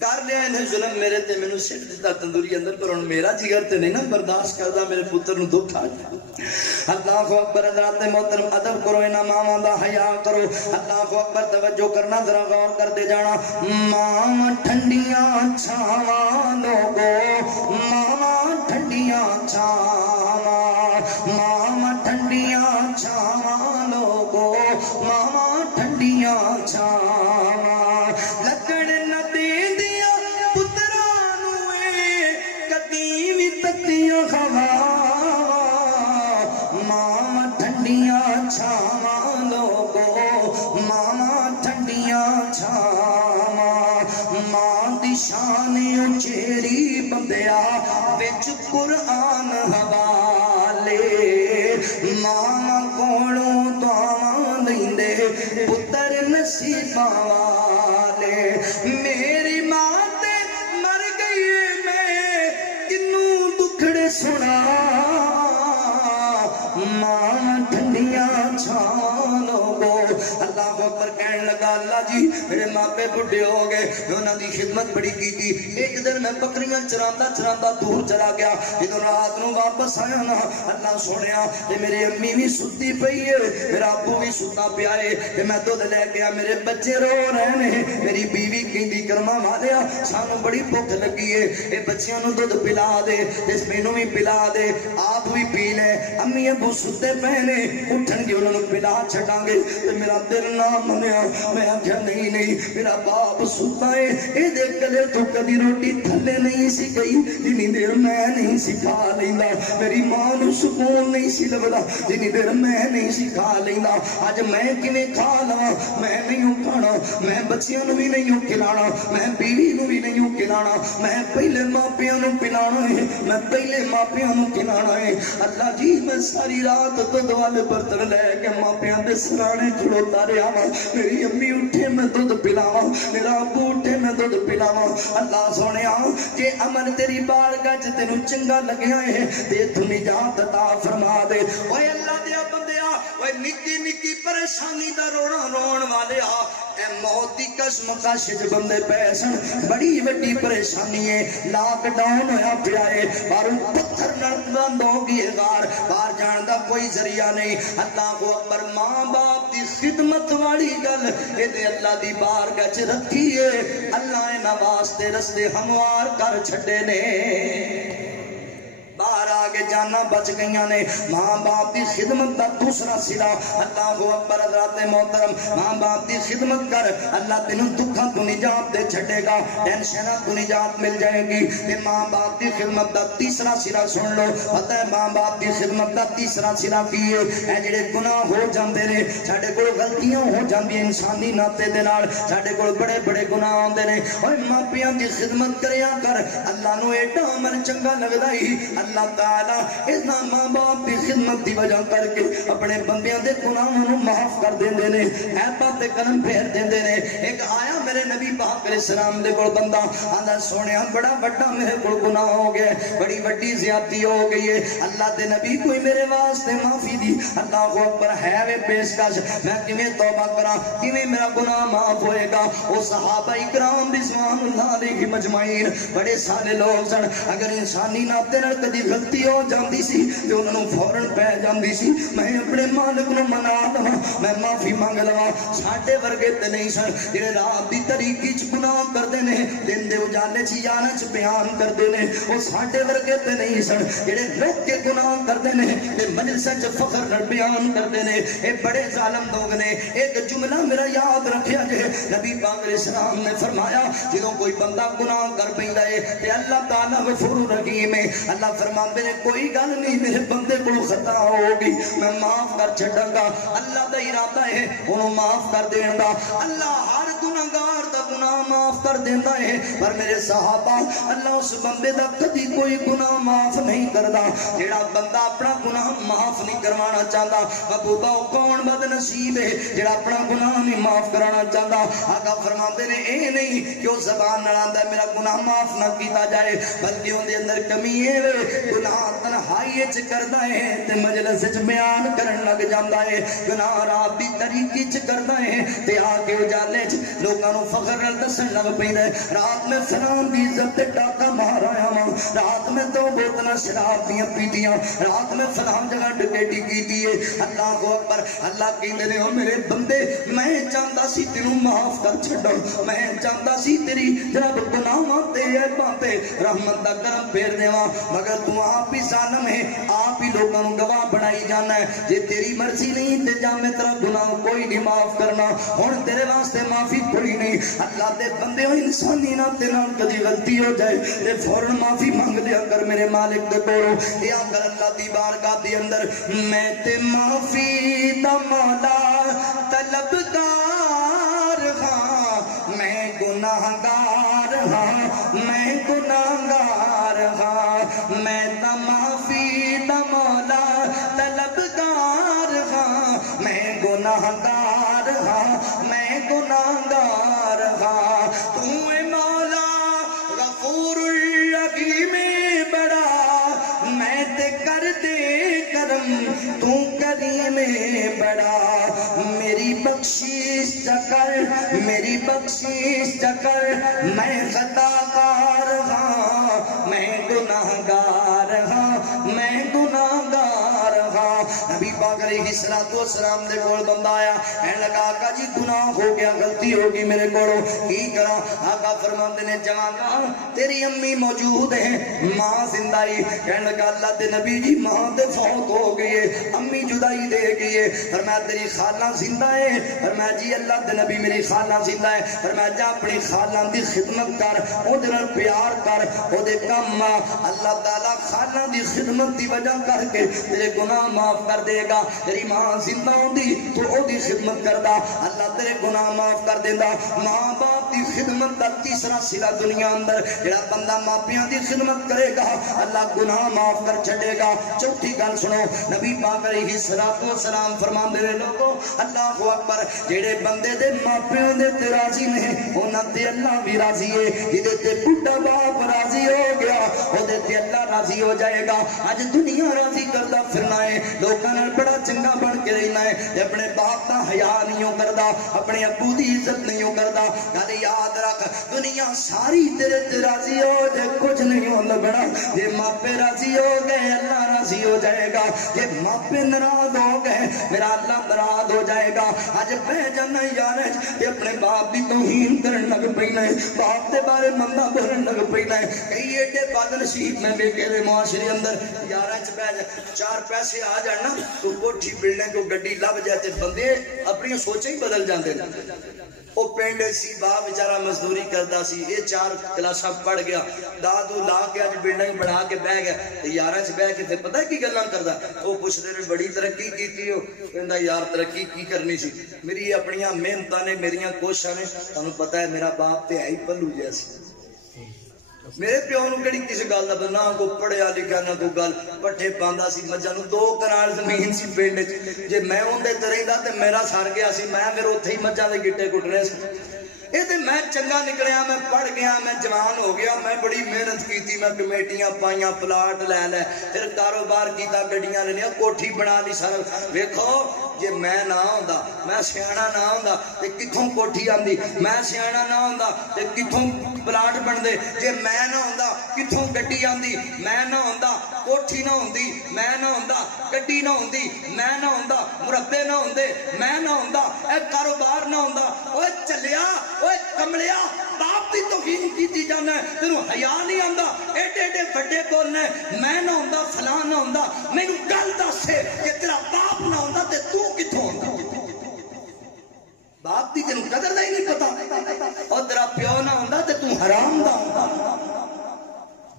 کر لیا انہیں ظلم میرے تے مینوں سٹ دیتا تندوری اندر پر ہن میرا جگر تے نہیں نا برداشت کردا میرے پتر نو دکھ آ جائے اللہ اکبر حضرات محترم ادب کرو انہاں ماواں دا حیا کرو اللہ اکبر توجہ کرنا ذرا غور کر دے جانا ماں ٹھنڈیاں چھاواں لوگو ماں ٹھنڈیاں چھاواں ماں ٹھنڈیاں چھاواں لوگو ماں ٹھنڈیاں چھاواں لکڑ نہ دیندیاں پتراں نوں کدی وی تتیاں ہوا ماں ٹھنڈیاں چھاواں لوگو ماں ٹھنڈیاں چھاواں ماں دی شان اچیری بندیا وچ قرآن حوالے ماں کولوں دعاواں لیندے پتر نصیباں والے میری ماپے بڑھے ہو گئے انہاں دی خدمت بڑی کی ایک دن میں بکریاں چراندا چراندا دور چلا گیا جدوں رات نو واپس آیا نا اللہ سونیا تے میری امی بھی ستی پئی ہے میرا ابو بھی ستا پیا ہے تے میں دودھ لے گیا میرے بچے رو رہے نے میری بیوی کہندی کرما والیا سانو بڑی بھوک لگی ہے اے بچیاں نو دودھ پلا دے اس مینوں بھی پلا دے آپ بھی پی لے امی ابو ستے پے نے اٹھن گے انہاں نو پلا چھڈاں گے تے میرا دل نہ منیا میں آکھیا نہیں نہیں میرا باپ ستا ہے اے دے گلے تو کبھی روٹی تھلے نہیں سی گئی جنی دیر میں نہیں سکھا لیندا میری ماں نو سکون نہیں سی لبدا جنی دیر میں نہیں سکھا لیندا اج میں کیویں کھا لاں میں نہیں کھانا میں بچیاں نو بھی نہیں کھلانا میں بیوی نو بھی نہیں کھلانا میں پہلے ماپیاں نو پلانا ہے میں پہلے ماپیاں نو کھلانا ہے اللہ جی میں ساری رات دودھ والے برتن لے کے ماپیاں دے سرانے کھڑوتا رہا وا میری امی اٹھے میں دودھ پلاواں میرا ابو اٹھے میں دودھ پلاواں اللہ سونیا کہ عمل تیری بارگاہ وچ تینوں چنگا لگیا ہے تے تو نجات عطا فرما دے اوے اللہ دیا بندیا اوے نکی نکی پریشانی دا رونا رون والے اے موت دی قسم کاشج بندے پیسن بڑی وڈی پریشانی ہے لاک ڈاؤن ہویا پیا ہے باروں پتھر نال بند ہو گئی غار باہر جان دا کوئی ذریعہ نہیں اللہ کو اکبر ماں باپ دی خدمت والی گل اے تے اللہ دی بارگاہ وچ رکھی ہے اللہ انہاں واسطے رستے ہموار کر چھڈے نے باہر آگے جانا بچ گئیاں نے ماں باپ دی خدمت دا دوسرا سرا اللہ اکبر حضرات محترم ماں باپ دی خدمت کر اللہ تینوں دکھاں تو نجات دے چھڈے گا ٹینشناں تو نجات مل جائے گی تے ماں باپ دی خدمت دا تیسرا سرا سن لو پتہ ہے ماں باپ دی خدمت دا تیسرا سرا کی ہے اے جڑے گناہ ہو جاندے نے ساڈے کول غلطیاں ہو جاندیاں انسانی ناتے دے نال ساڈے کول بڑے بڑے گناہ آندے نے اوے ماپیاں دی خدمت کریا کر اللہ نو ایڈا عمل چنگا لگدا ہی اللہ تعالی اس ماں باپ کی خدمت دی وجہ کر کے اپنے بندیاں دے گناہاں نو معاف کر دیندے نے عیباں تے قلم پھیر دیندے نے ایک آیا میرے نبی پاک علیہ السلام دے کول بندہ آندا سونیا بڑا بڑا میرے کول گناہ ہو گیا بڑی بڑی زیادتی ہو گئی ہے اللہ دے نبی کوئی میرے واسطے معافی دی اللہ اکبر ہے وے پیشکش میں کیویں توبہ کراں کیویں میرا گناہ معاف ہوئے گا او صحابہ کرام رضوان اللہ علیہ مجمعین بڑے سارے لوگ سن اگر انسانی ناتے نال کدی غلطی ہو جاندی سی تے انہاں نوں فوراً پے جاندی سی میں اپنے مالک نوں منا لواں میں معافی مانگ لواں ساڈے ورگے تے نہیں سن جڑے رات دی طریقی چ گناہ کردے نے دن دے اجالے چ یاراں چ بیان کردے نے او ساڈے ورگے تے نہیں سن جڑے رک کے گناہ کردے نے تے مجلس چ فخر نال بیان کردے نے اے بڑے ظالم لوگ نے ایک جملہ میرا یاد رکھیا جے نبی پاک علیہ السلام نے فرمایا جدوں کوئی بندہ گناہ کر پیندا ہے تے اللہ تعالی غفور رحیم ہے اللہ فرماندے نے کوئی گل نہیں میرے بندے کو خطا ہوگی میں معاف کر چھڈاں گا اللہ دا ارادہ ہے انہوں معاف کر دین دا اللہ ہر گناہگار دا گناہ معاف کر دیندا ہے پر میرے صحابہ اللہ اس بندے دا کدی کوئی گناہ معاف نہیں کردا جیڑا بندہ اپنا گناہ معاف نہیں کروانا چاہتا محبوبہ کون بد نصیب ہے جیڑا اپنا گناہ نہیں معاف کرانا چاہتا آقا فرماندے نے اے نہیں کہ وہ زبان نال آندا میرا گناہ معاف نہ کیتا جائے بلکہ اون دے اندر کمی ہے گناہ تنہائی چ کردا ہے تے مجلس وچ بیان کرن لگ جاندا ہے گناہ رات دی طریقی چ کردا ہے تے آ کے اجالے چ لوکاں نوں فخر نال دسن لگ پیندا ہے رات میں فلان دی عزت تے ڈاکا مار آیا ہاں رات میں دو بوتلاں شراب دیاں پیٹیاں رات میں فلان جگہ ڈکیٹی کیتی ہے اللہ اکبر اللہ کہندے نے او میرے بندے میں چاہندا سی تینوں معاف کر چھڈاں میں چاہندا سی تیری جناب گناہاں تے عیباں تے رحمت دا کرم پھیر دیواں مگر تو آپ ہی ظالم ہے آپ ہی لوگوں کو گواہ بنائی جانا ہے جے تیری مرضی نہیں تے جا میں تیرا گناہ کوئی نہیں معاف کرنا ہن تیرے واسطے معافی کوئی نہیں اللہ دے بندے ہو انسانی نہ تے نال کدی غلطی ہو جائے تے فوراً معافی مانگ لیا کر میرے مالک دے کولوں اے اگر اللہ دی بارگاہ دے اندر میں تے معافی دا مولا طلبگار ہاں میں گناہگار ہاں میں گناہگار ہاں میں تا معافی دا مولا طلبگار ہاں میں گناہگار ہاں میں گناہگار ہاں تو اے مولا غفور الرحیم بڑا میں تے کر دے کرم تو کریم بڑا میری بخشش کر میری بخشش کر میں خطا کار ہاں میں گناہگار ہاں میں گناہگار ہاں نبی پاک علیہ السلام دے کول بندہ آیا کہنے لگا آقا جی گناہ ہو گیا غلطی ہوگی میرے کولوں کی کراں آقا فرماندے نے جوانا تیری امی موجود ہے ماں زندہ ہی کہنے لگا اللہ دے نبی جی ماں تے فوت ہو گئی ہے امی جدائی دے گئی ہے فرمایا تیری خالہ زندہ ہے فرمایا جی اللہ دے نبی میری خالہ زندہ ہے فرمایا جا اپنی خالہ دی خدمت کر او دے نال پیار کر او دے کم اللہ تعالی خالہ دی خدمت دی وجہ کر کے تیرے گناہ معاف کر دے گا تیری ماں زندہ ہوندی تو او دی خدمت کردا اللہ تیرے گناہ معاف کر دیندا ماں باپ دی خدمت دا تیسرا صلہ دنیا اندر جڑا بندہ ماپیاں دی خدمت کرے گا اللہ گناہ معاف کر چھڑے گا چوتھی گل سنو نبی پاک علیہ السلام فرماندے نے لوگو اللہ اکبر جڑے بندے دے ماپیاں دے تے راضی نے انہاں تے اللہ بھی راضی ہے جدے تے بڈھا باپ راضی ہو گیا او دے تے اللہ راضی ہو جائے گا اج دنیا راضی کردا پھرنا ہے لوکاں نال بڑا چنگا بن کے رہنا ہے اپنے باپ دا حیا نہیں کردا اپنے ابو دی عزت نہیں کردا گل یاد رکھ دنیا ساری تیرے تے راضی ہو جے کچھ نہیں ہو لگنا جے ماپے راضی ہو گئے اللہ راضی ہو جائے گا جے ماپے ناراض ہو گئے میرا اللہ ناراض ہو جائے گا اج بہ جانا یار تے اپنے باپ دی توہین کرن لگ پینا ہے باپ دے بارے مندا بولن لگ پینا ہے کئی ایڈے بد نصیب میں ویکھے دے معاشرے اندر یاراں چ بہ جا چار پیسے آ جان نا تو کوٹھی بلڈنگ کو گڈی لب جائے تے بندے اپنی سوچیں ہی بدل جاندے وہ پنڈ سی باپ بیچارہ مزدوری کرتا سی یہ 4 کلاساں پڑھ گیا دادو لا کے اج بلڈنگ بنا کے بہ گیا یاراں چ بہ کے تے پتہ کی گلاں کردا وہ پوچھدے نے بڑی ترقی کیتی ہو کہندا یار ترقی کی کرنی سی میری اپنی محنتاں نے میریاں کوششاں نے تانوں پتہ ہے میرا باپ تے ہے ہی پلو جیسا میرے پیو نو کہڑی کسی گل دا نہ کو پڑھیا لکھیا نہ کوئی گل پٹھے پاندا سی مجھاں نو 2 کنال زمین سی پنڈ وچ جے میں اوندے تے رہندا تے میرا سر گیا سی میں پھر اوتھے ہی مجھاں دے گٹے کٹنے سی یہ تے میں چنگا نکلیا میں پڑھ گیا میں جوان ہو گیا میں بڑی محنت کیتی میں کمیٹیاں پائیاں پلاٹ لے لے پھر کاروبار کیتا گڈیاں لے لیا کوٹھی بنا لی سارا ویکھو جے میں نہ ہوندا میں سیاںا نہ ہوندا تے کتھوں کوٹھی آندی میں سیاںا نہ ہوندا تے کتھوں پلاٹ بندے جے میں نہ ہوندا کتھوں گڈی آندی میں نہ ہوندا کوٹھی نہ ہوندی میں نہ ہوندا گڈی نہ ہوندی میں نہ ہوندا مربے نہ ہوندے میں نہ ہوندا اے کاروبار نہ ہوندا اوے چلیا اوے کملیا باپ دی توہین کیتی جانا ہے تینوں حیا نہیں آندا ایڈے ایڈے بڑے بولنے میں نہ ہوندا فلاں نہ ہوندا مینوں گل دس کہ تیرا باپ نہ ہوندا تے تو کتھوں ہوندا باپ دی تینوں قدر دا ہی نہیں پتا اور تیرا پیو نہ ہوندا تے تو حرام دا ہوندا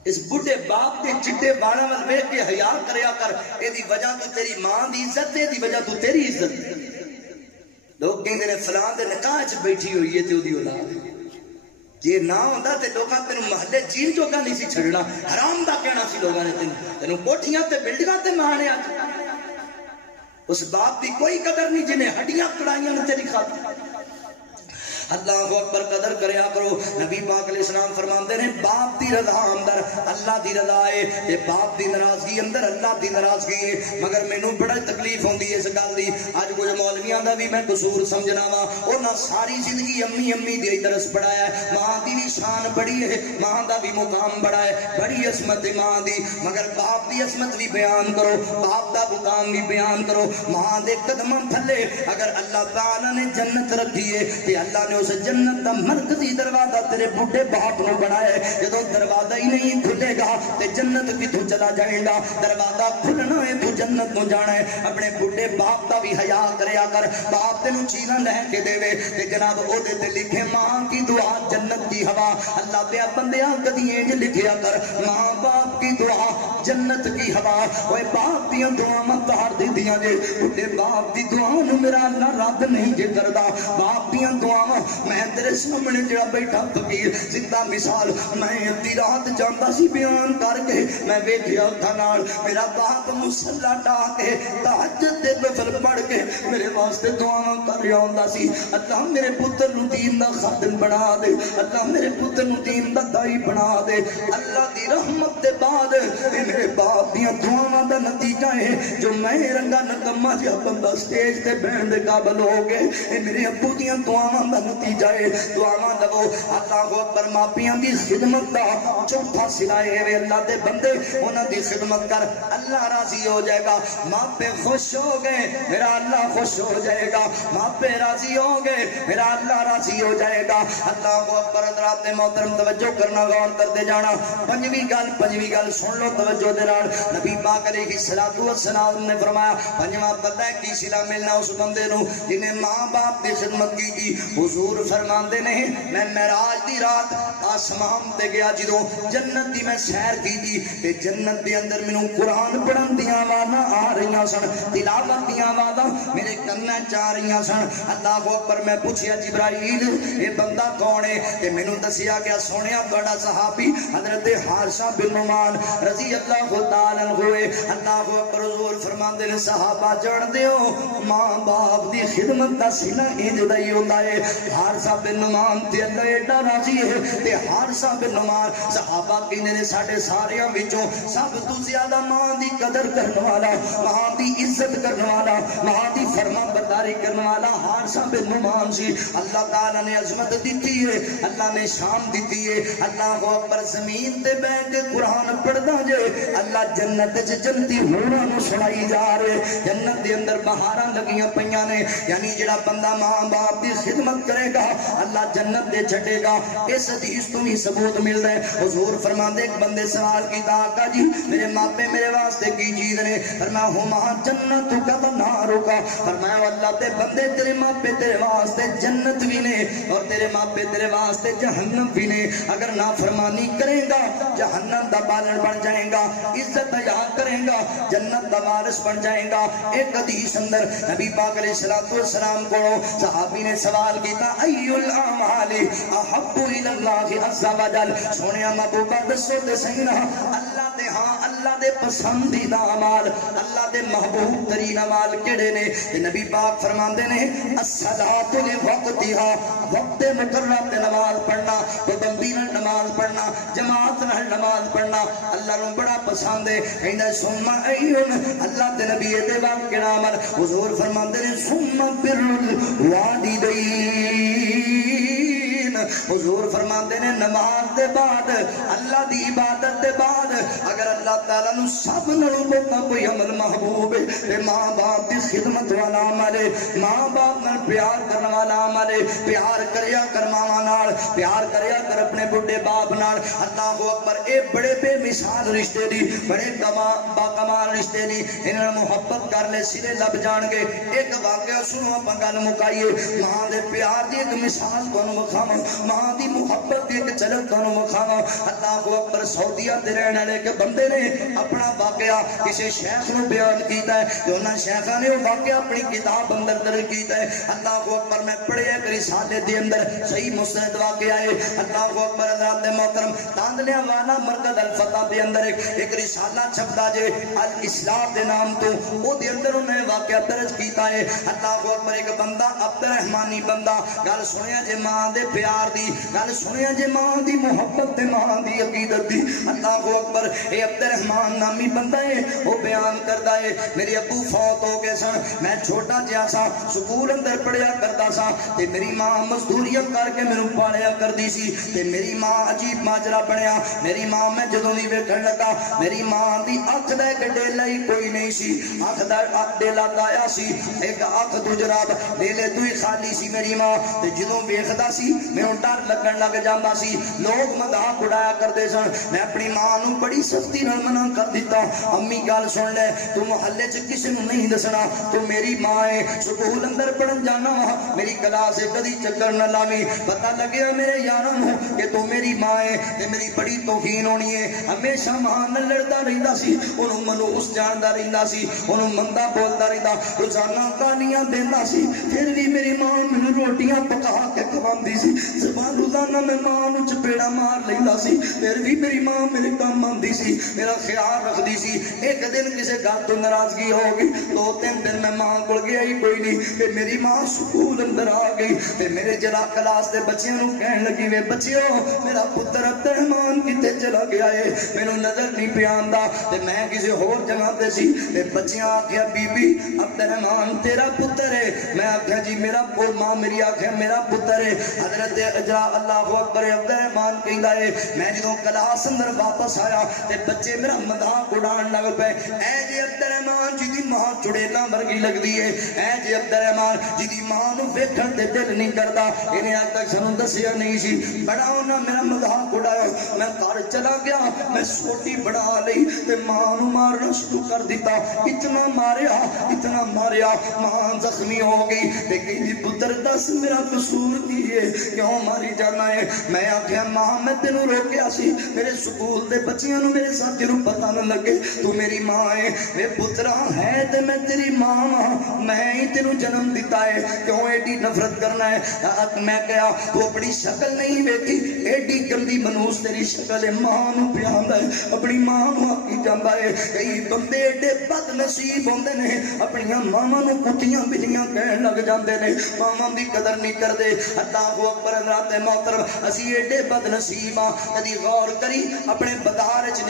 اس بڑھے باپ دے چٹے بالاں ول ویکھ کے حیا کریا کر اے دی وجہ تو تیری ماں دی عزت ہے دی وجہ تو تیری عزت ہے لوگ کہندے نے فلاں دے نکاح وچ بیٹھی ہوئی ہے تے اودی اولاد جے نہ ہوندا تے لوکاں تینوں محلے جین جوگا نہیں سی چھڑنا حرام دا کہنا سی لوگاں نے تینوں کوٹھیاں تے بلڈنگاں تے ماریا اس باپ دی کوئی قدر نہیں جنہیں ہڈیاں کڑائیاں نے تیری خاطر اللہ اکبر قدر کریا کرو نبی پاک علیہ السلام فرماندے نے باپ دی رضا اندر اللہ دی رضا ہے تے باپ دی ناراضگی اندر اللہ دی ناراضگی ہے مگر مینوں بڑا تکلیف ہوندی ہے اس گل دی اج کچھ مولویاں دا بھی میں قصور سمجھنا وا انہاں ساری زندگی امی امی دی درس پڑھایا ہے ماں دی بھی شان بڑی ہے ماں دا بھی مقام بڑا ہے بڑی عظمت ہے ماں دی مگر باپ دی عظمت بھی بیان کرو باپ دا مقام بھی بیان کرو ماں دے قدماں تھلے اگر اللہ تعالی نے جنت رکھی ہے تے اللہ نے اس جنت دا مرکزی دروازہ تیرے بڑھے باپ نے بنایا ہے جدوں دروازہ ہی نہیں کھلے گا تے جنت کتھوں چلا جائے گا دروازہ کھلنا ہے تو جنت نو جانا ہے اپنے بڑھے باپ دا بھی حیا کریا کر باپ تینوں چیزاں لے کے دے تے جناب او دے تے لکھے ماں کی دعا جنت کی ہوا اللہ دے بندیاں کدی انج لکھیا کر ماں باپ کی دعا جنت کی ہوا اوے باپ دی دعاواں تار دیندیاں جے بڑھے باپ دی دعاواں نو میرا اللہ رد نہیں جے کردا باپ دی دعاواں میں تیرے سامنے جڑا بیٹھا فقیر زندہ مثال میں ادھی رات جاندا سی بیان بیان کر کے میں ویکھیا اکھاں نال میرا باپ مصلا ڈا کے تہجد دے نفل پڑھ کے میرے واسطے دعاواں کر رہا ہوندا سی اللہ میرے پتر نوں دین دا خادم بنا دے اللہ میرے پتر نوں دین دا دائی بنا دے اللہ دی رحمت دے بعد میرے باپ دیاں دعاواں دا نتیجہ ہے جو میں رنگا نکما جہا بندہ سٹیج تے بہن دے قابل ہو گئے میرے ابو دیاں دعاواں دا نتیجہ ہے دعاواں دو اللہ اکبر ماپیاں دی خدمت دا چوتھا سلائے ہے اللہ دے بندے انہاں دی خدمت کر اللہ راضی ہو جائے گا ماپے خوش ہو گئے میرا اللہ خوش ہو جائے گا ماپے راضی ہو گئے میرا اللہ راضی ہو جائے گا اللہ اکبر حضرات محترم توجہ کرنا غور کرتے جانا پنجویں گل سن لو توجہ دے نال نبی پاک علیہ الصلوۃ والسلام نے فرمایا پنجواں پتہ ہے کی صلہ ملنا اس بندے نو جنہیں ماں باپ دی خدمت کی حضور فرماندے نے میں معراج دی رات آسمان تے گیا جدوں جنت دی میں سیر کی تے جنت دے اندر مینوں قرآن پڑھن دیاں آوازاں آ رہیاں سن تلاوت دیاں آوازاں میرے کنا چ آ رہیاں سن اللہ اکبر میں پوچھیا جبرائیل اے بندہ کون ہے تے مینوں دسیا گیا سونیا تہاڈا صحابی حضرت حارثہ بن نعمان رضی اللہ تعالی عنہ اللہ اکبر حضور فرماندے نے صحابہ جان دیو ماں باپ دی خدمت دا صلہ انج دا ہی ہوندا ہے حارثہ بن نعمان تے اللہ ایڈا راضی ہے تے حارثہ بن نعمان صحابہ کہندے نے ساڈے ساریاں وچوں سب تو زیادہ ماں دی قدر کرنے والا ماں دی عزت کرنے والا ماں دی فرما برداری کرنے والا حارثہ بن نعمان سی اللہ تعالی نے عظمت دیتی ہے اللہ نے شان دیتی ہے اللہ اکبر زمین تے بیٹھ کے قرآن پڑھدا جے اللہ جنت وچ جنتی ہونا نو سنائی جا رہے جنت دے اندر بہاراں لگیاں پیاں نے یعنی جڑا بندہ ماں باپ دی خدمت کرے گا اللہ جنت دے چھٹے گا اس حدیث تو بھی ثبوت مل رہا ہے حضور فرماندے ایک بندے سوال کیتا آقا جی میرے ماپے میرے واسطے کی چیز نے فرمایا ہما جنت کا نار کا فرمایا اللہ تے بندے تیرے ماپے تیرے واسطے جنت بھی نے اور تیرے ماپے تیرے واسطے جہنم بھی نے اگر نافرمانی کرے گا جہنم دا بالن بن جائے گا عزت حیا کرے گا جنت دا وارث بن جائے گا ایک حدیث اندر نبی پاک علیہ الصلوۃ والسلام کو صحابی نے سوال کیتا ای الاعمال احب الی اللہ عز وجل سونیا محبوبہ دسو تے سینا اللہ دے ہاں اللہ دے پسندیدہ اعمال اللہ دے محبوب ترین اعمال کیڑے نے تے نبی پاک فرماندے نے الصلاۃ لوقتها وقت مقررہ تے نماز پڑھنا پابندی نال نماز پڑھنا جماعت نال نماز پڑھنا اللہ نو بڑا پسند ہے کہندا ثم ایون اللہ دے نبی دے واقعہ عمل حضور فرماندے نے ثم بر الوالدین حضور فرماندے نے نماز دے بعد اللہ دی عبادت دے بعد اگر اللہ تعالیٰ نو سب نالوں بہتا کوئی عمل محبوب ہے تے ماں باپ دی خدمت والا عمل ہے ماں باپ نال پیار کرنے والا عمل ہے پیار کریا کر ماواں نال پیار کریا کر اپنے بڈھے باپ نال اللہ اکبر اے بڑے بے مثال رشتے دی بڑے با کمال رشتے دی انہاں محبت کر لے سرے لب جان گے ایک واقعہ سنو اپاں گل مکائیے ماں دے پیار دی ایک مثال تانوں وکھاواں ماں دی محبت دی ایک جھلک تانوں وکھاواں اللہ اکبر سعودیہ دے رہن والے ایک بندے نے اپنا واقعہ کسی شیخ نو بیان کیتا ہے تے انہاں شیخاں نے وہ واقعہ اپنی کتاب اندر درج کیتا ہے اللہ اکبر میں پڑھیا ایک رسالے دے اندر صحیح مسند واقعہ ہے اللہ اکبر حضرات محترم تاندلیاں والا مرکز الفتح دے اندر ایک رسالہ چھپدا جے الاصلاح دے نام تو او دے اندر انہوں نے واقعہ درج کیتا ہے اللہ اکبر ایک بندہ عبد الرحمانی بندہ گل سنیا جے ماں دے پیار دی گل سنیا جے ماں دی محبت تے ماں دی عقیدت دی اللہ اکبر اے عبد الرحمان نامی بندہ ہے وہ بیان کردا ہے میرے ابو فوت ہو گئے سن میں چھوٹا جہا سا سکول اندر پڑھیا کردا سا تے میری ماں مزدوریاں کر کے مینوں پالیا کردی سی تے میری ماں عجیب ماجرا بنیا میری ماں میں جدوں دی ویکھن لگا میری ماں دی اکھ دا ڈیلا ہی کوئی نہیں سی اکھ دا ڈیلا آیا سی ایک اکھ تو جناب ڈیلے تو ہی خالی سی میری ماں تے جدوں ویکھدا سی مینوں ڈر لگن لگ جاندا سی لوگ مذاق اڑایا کردے سن میں اپنی ماں نوں بڑی سختی نال منع کر دیتا امی گل سن لے تو محلے چ کسے نوں نہیں دسنا تو میری ماں ہے سکول اندر پڑھن جانا وا میری کلاس کدی چکر نہ لاویں پتہ لگیا میرے یاراں نوں کہ تو میری ماں ہے تے میری بڑی توہین ہونی ہے ہمیشہ ماں نال لڑدا رہندا سی اونوں منوس جاندا رہندا سی اونوں مندا بولدا رہندا روزانہ گالیاں دیندا سی پھر بھی میری ماں مینوں روٹیاں پکا کے کھواندی سی زبان روزانہ میں ماں نو چپیڑا مار لینا سی، پھر بھی میری ماں میرے کام آندی سی، میرا خیال رکھدی سی۔ ایک دن کسی گل تو ناراضگی ہو گئی، 2-3 دن میں ماں کو گیا ہی کوئی نہیں، پھر میری ماں سکول اندر آ گئی، پھر میرے جرا کلاس دے بچیاں نو کہن لگی وے بچیو میرا پتر عبد الرحمان کتے چلا گیا ہے، مینوں نظر نہیں پیا آندا، تے میں کسی ہور جگہ تے سی، تے بچیاں آکھیا بی بی عبد الرحمان تیرا پتر ہے، میں آکھیا جی میرا ماں میری آکھیا میرا پتر ہے۔ حضرت اجرا اللہ اکبر عبد الرحمان کہندا ہے میں جدوں کلاس اندر واپس آیا تے بچے میرا مذاق اڑان لگ پے، اے جی عبد الرحمان جی دی ماں چڑیلا ورگی لگدی ہے، اے جی عبد الرحمان جی دی ماں نو ویکھن تے دل نہیں کردا، انہیں اج تک سانوں دسیا نہیں سی، بڑا انہاں میرا مذاق اڑایا۔ میں گھر چلا گیا، میں سوٹی بڑھا لئی تے ماں نو مارنا شروع کر دیتا، اتنا ماریا ماں زخمی ہو گئی تے کہندی پتر دس میرا قصور کی ہے کیوں ماری جانا ہے؟ میں آکھیا ماں میں تینوں روکیا سی میرے سکول دے بچیاں نو میرے ساتھی نو پتہ نہ لگے تو میری ماں ہے، اے پترا ہے تے میں تیری ماں ہاں، میں ہی تینوں جنم دیتا ہے کیوں ایڈی نفرت کرنا ہے؟ میں کہا تو اپنی شکل نہیں ویکھی، ایڈی گندی منوس تیری شکل ہے، ماں نو پیاندا ہے اپنی ماں نو آکی جاندا ہے۔ کئی بندے ایڈے بد نصیب ہوندے نے اپنی ماں نو کتیاں بلیاں کہن لگ جاندے نے، ماں دی قدر نہیں کردے۔ اللہ اکبر حضرات محترم اسی ایڈے بد نصیب ہاں، کدی غور کری اپنے بازار وچ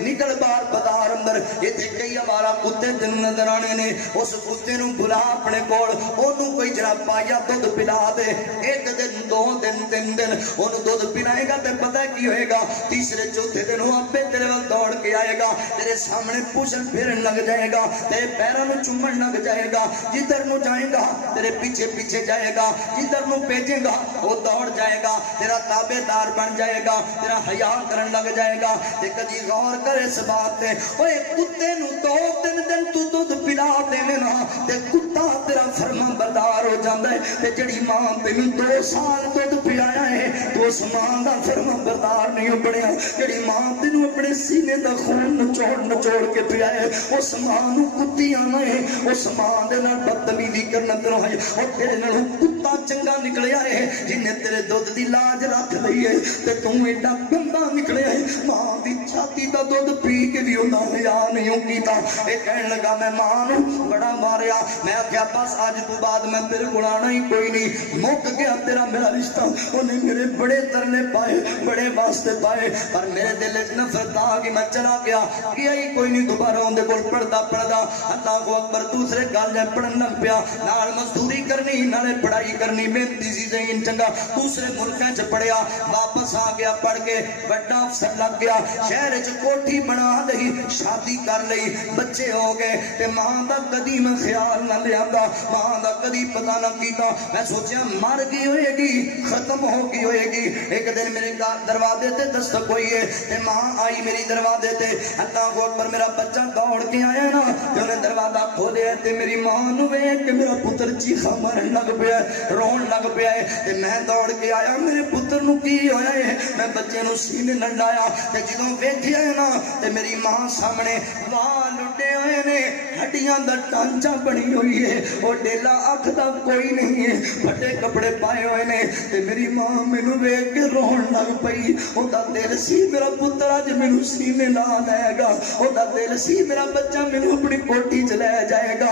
نکل باہر بازار اندر ایتھے کئی آوارہ کتے تینوں نظر آنے نے، اس کتے نو بلا اپنے کول اونوں کوئی جرا پایا دودھ پلا دے، ایک دن 2 دن 3 دن اونوں دودھ پلائے گا تے پتہ کی ہوئے گا، تیسرے چوتھے دن وہ اپے تیرے ول دوڑ کے آئے گا، تیرے سامنے پوچھن پھرن لگ جائے گا، تیرے پیروں نو چومن لگ جائے گا، جدھر نو جائے گا تیرے پیچھے پیچھے جائے گا، جدھر نو بھیجے گا وہ دوڑ جائے گا، تیرا تابع دار بن جائے گا، تیرا حیا کرن لگ جائے گا۔ تے کدی غور کر اس بات تے اوے کتے نو 2-3 دن تو دودھ پلا دیویں نا تے کتا تیرا فرما بردار ہو جاندا ہے، تے جڑی ماں تینوں 2 سال دودھ پلایا ہے تو اس ماں دا فرما بردار نہیں بنیا، جڑی ماں تینوں اپنے سینے دا خون نچوڑ کے پلایا ہے اس ماں نو کتی آنا ہے، اس ماں دے نال بدتمیزی کرنا تیروں ہے، اور تیرے نال کتا چنگا نکلیا ہے جن نے تیرے دودھ دی لاج رکھ لئی ہے تے تو ایڈا گندا نکلیا ہے، ماں دی چھاتی دا دودھ پی کے بھی انہاں حیا نہیں کیتا۔ اے کہن لگا میں ماں نو بڑا ماریا، میں آکھیا بس اج تو بعد میں تیرے کول آنا ہی کوئی نہیں، مک گیا تیرا میرا رشتہ۔ انہیں میرے بڑے ترلے پائے، بڑے واسطے پائے، پر میرے دل وچ نفرت آ گئی، میں چلا گیا ہی کوئی نہیں، دوبارہ اون دے کول پڑھدا اللہ اکبر دوسرے گل جے پڑھن لگ پیا، نال مزدوری کرنی نالے پڑھائی کرنی، محنتی سی ذہین چنگا، دوسرے ملکاں چ پڑھیا، واپس آ گیا پڑھ کے بڑا افسر لگ گیا، شہر وچ کوٹھی بنا لئی، شادی کر لئی، بچے ہو گئے تے ماں دا کدی میں خیال نہ لیاندا، ماں دا کدی پتہ نہ کیتا، میں سوچیا مر گئی ہوئے گی، ختم ہو گئی ہوئے گی۔ ایک دن میرے دروازے تے دستک ہوئی ہے تے ماں آئی میری دروازے تے، اللہ اکبر میرا بچہ دوڑ کے آیا نا تے انہیں دروازہ کھولیا تے میری ماں نو ویکھ کے میرا پتر چیخا مارن لگ پیا، رون لگ پیا تے میں دوڑ کے آیا، میرے پتر نو کی ہویا ہے؟ میں بچے نو سینے نال لایا تے جدوں ویکھیا نا تے میری ماں سامنے وال اٹھے ہوئے نے، ہڈیاں دا ٹانچا بنی ہوئی ہے، اور ڈیلا اکھ دا کوئی نہیں ہے، پھٹے کپڑے پائے ہوئے نے تے میری ماں مینوں ویکھ کے رون لگ پئی، او دا دل سی میرا پتر اج مینوں سینے لا لے گا، او دا دل سی میرا بچہ مینوں اپنی کوٹھی چ لے جائے گا،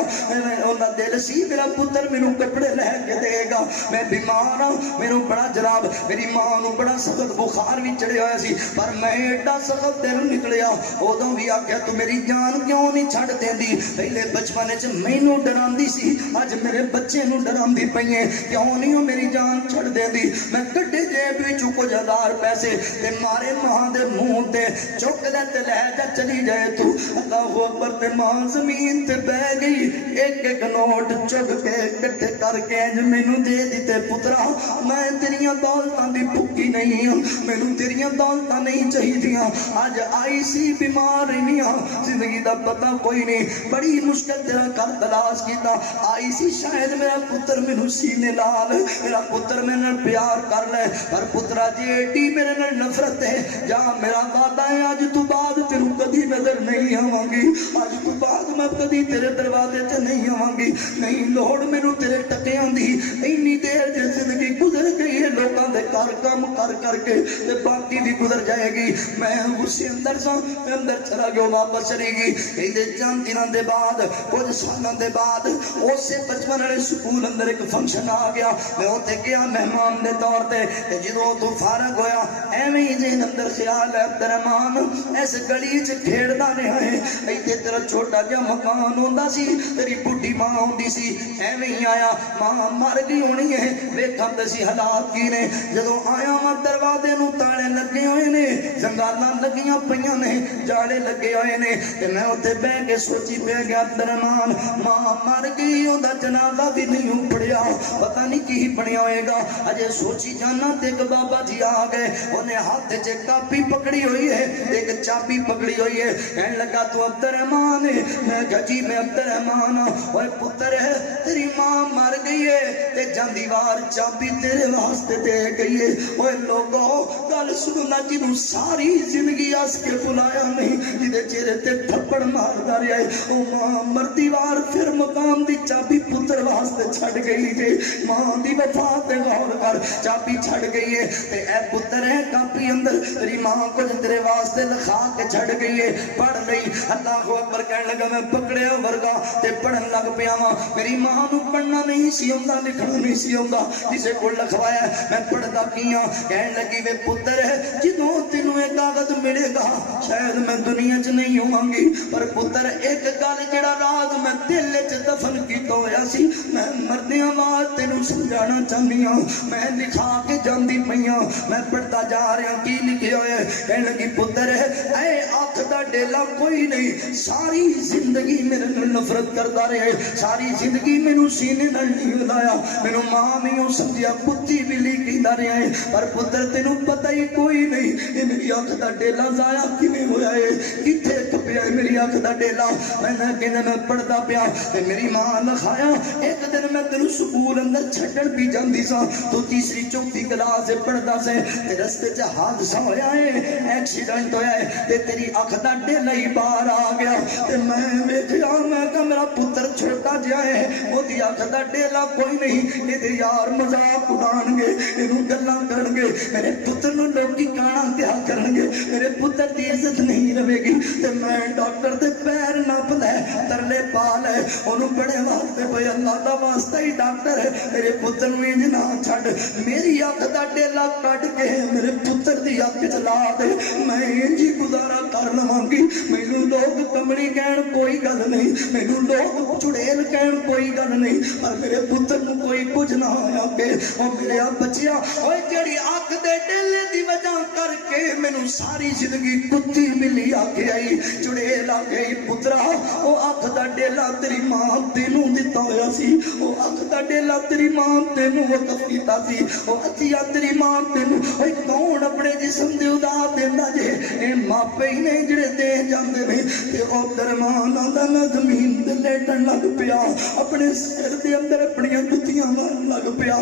او دا دل سی میرا پتر مینوں کپڑے لے کے دے گا، میں بیمار ہاں، مینوں بڑا جناب میری ماں نو بڑا سخت بخار بھی چڑھیا ہوا سی، پر میں ایڈا سخت دل نکلیا، ادوں بھی آکھیا تو میری جان کیوں نہیں چھڈ دیندی؟ پہلے بچپن وچ مینوں ڈراندی سی، اج میرے بچے نو ڈراندی پئی ہے، کیوں نہیں او میری جان چھڈ دیندی؟ میں کڈے جیب وچوں کچھ 1000 پیسے تے مارے ماں دے منہ تے، چک دے تے لے جا چلی جائے تو، اللہ اکبر تے ماں زمین تے بہ گئی، ایک ایک نوٹ چگ کے کٹھے کر کے اج مینوں دے دتے، پترا میں تیریاں دولتاں دی بھوکی نہیں ہوں، مینوں تیریاں دولتاں نہیں چاہیدیاں، اج آئی سی بیمار رہنی ہاں، زندگی دا پتہ کوئی نہیں، بڑی مشکل تیرا گھر تلاش کیتا، آئی سی شاید میرا پتر مینوں سینے لا لے، میرا پتر میرے نال پیار کر لے، پر پترا جی ایڈی میرے نال نفرت ہے، جا میرا وعدہ ہے اج تو بعد تینوں کدی نظر نہیں آواں گی، اج تو بعد میں کدی تیرے دروازے تے نہیں آواں گی، نہیں لوڑ مینوں تیرے ٹکیاں دی، اینی دیر دی زندگی گزر گئی ہے لوکاں دے کار کام کر کے تے باقی بھی گزر جائے گی. میں غصے اندر سا میں اندر چلا گیا واپس چلی گئی. کہندے چند دناں دے بعد کچھ سالاں دے بعد اسے بچپن والے سکول اندر ایک فنکشن آ گیا. میں اوتھے گیا مہمان دے طور تے جدوں تو فارغ ہویا ایویں ہی ذہن اندر خیال ہے عبدالرحمان اس گلی وچ کھیڑدا رہا ہے ایتھے تیرا چھوٹا جہا مکان ہوندا سی تیری بڈھی ماں ہوندی سی ایویں ہی آیا ماں مر گئی ہونی ہے ویکھاں تے سی حالات کی نے. جدوں آیا میں دروازے نوں تالے لگے ہوئے نے زنگالاں لگیاں پیاں نے جالے لگے ہوئے نے تے میں اوتھے بیٹھ کے سوچی پہ گیا عبدالرحمان ماں مر گئی اوندا جنازہ بھی نہیں پڑھیا پتہ نہیں کی بنیا ہوئے گا. اجے سوچی جانا تے ایک بابا جی آ گئے انہیں ہاتھ چ کاپی پکڑی ہوئی ہے ایک چابی پکڑی ہوئی ہے کہنے لگا تو عبدالرحمان ہے. میں کہا جی میں عبدالرحمان اوے پتر ہے تیری ماں مر گئی ہے تے جاندی وار چابی تیرے واسطے دے گئی ہے. اوے لوگو گل سننا جنوں ساری زندگی ہس کے بلایا نہیں جدے چہرے تے تھپڑ ماردا رہیا ہے او ماں مردی وار پھر مقام دی چابی پتر واسطے چھڑ گئی جے. ماں دی وفا تے غور کر چابی چھڑ گئی ہے تے اے پتر ہے کاپی اندر تیری ماں کچھ تیرے واسطے لکھا کے چھڑ گئی ہے پڑھ لئی. اللہ اکبر کہنے لگا میں پکڑیا ورگا تے پڑھن لگ پیا وا. میری ماں نو پڑھنا نہیں سی آندا لکھنا نہیں سی آندا کسے کول لکھوایا میں پڑھدا کیاں. کہنے لگی وے پتر ہے جدوں تینوں ایک کاغذ ملے گا شاید میں دنیا چ نہیں ہوواں گی پر پتر ایک گل جڑا راز میں دل وچ دفن کیتا ہویا سی میں مردیاں بعد تینوں سمجھانا چاہنی ہاں. میں لکھا کے جاندی پیاں میں پڑھتا جا رہا کی لکھے ہوئے. کہنے لگی پتر ہے اے آنکھ دا ڈیلا کوئی نہیں ساری زندگی میرے نال نفرت کردا رہے ساری زندگی مینوں سینے نال نہیں لایا مینوں ماں نہیں سمجھیا کتی بلی کہندا رہا ہے پر پتر تینوں پتہ ہی کوئی نہیں یہ میری آنکھ دا ڈیلا ضائع کیویں ہویا ہے کتھے کھپیا ہے میری آنکھ دا ڈیلا. میں پڑھدا پیا میری ماں لکھایا ایک دن میں تینوں سکول اندر چھڈن بھی جاندی سا تو تیسری چوتھی کلاس پڑھدا سے تے رستے چ حادثہ ہویا ہے ایکسیڈنٹ ہویا ہے تے تیری اکھ دا ڈیلا ہی باہر آ گیا تے میں ویکھیا میں کہ میرا پتر چھوٹا جہا ہے اودی اکھ دا ڈیلا کوئی نہیں اے تے یار مذاق اڑان گے اینوں گلاں کرن گے میرے پتر نوں لوکی گانا دیا کرن گے میرے پتر دی عزت نہیں رہے گی تے میں ڈاکٹر دے پیر نپ لے ترلے پا لے اونوں بڑے واسطے پے اللہ دا واسطہ ہی ڈاکٹر ہے میرے پتر نوں انج نہ چھڈ میری اکھ دا ڈیلا کٹ کے میرے پتر دی اکھ چلا دے میں انج ہی گزارا کر لواں گی. مینوں لوگ کمڑی کہن کوئی گل نہیں مینوں لوگ چڑیل کہن کوئی گل نہیں پر میرے پتر نوں کوئی کچھ نہ ہویا کہ او میرے بچیا اوے جڑی اکھ دے ڈیلے دی وجہ کر کے مینوں ساری زندگی کتی ملی آ کے آئی چڑیل آ گئی پترا او اکھ دا ڈیلا تیری ماں تینوں دتا ہویا سی او اکھ دا ڈیلا تیری ماں تینوں وقف کیتا سی او عطیہ تیری ماں تینوں اوے کون اپنے جسم دے ادا دیندا جے اے ماپے ہی نے جڑے دے جاندے نے تے او درمان دا نہ زمین تے لیٹن لگ پیا اپنے سر دے اندر اپنی جتیاں مارن لگ پیا.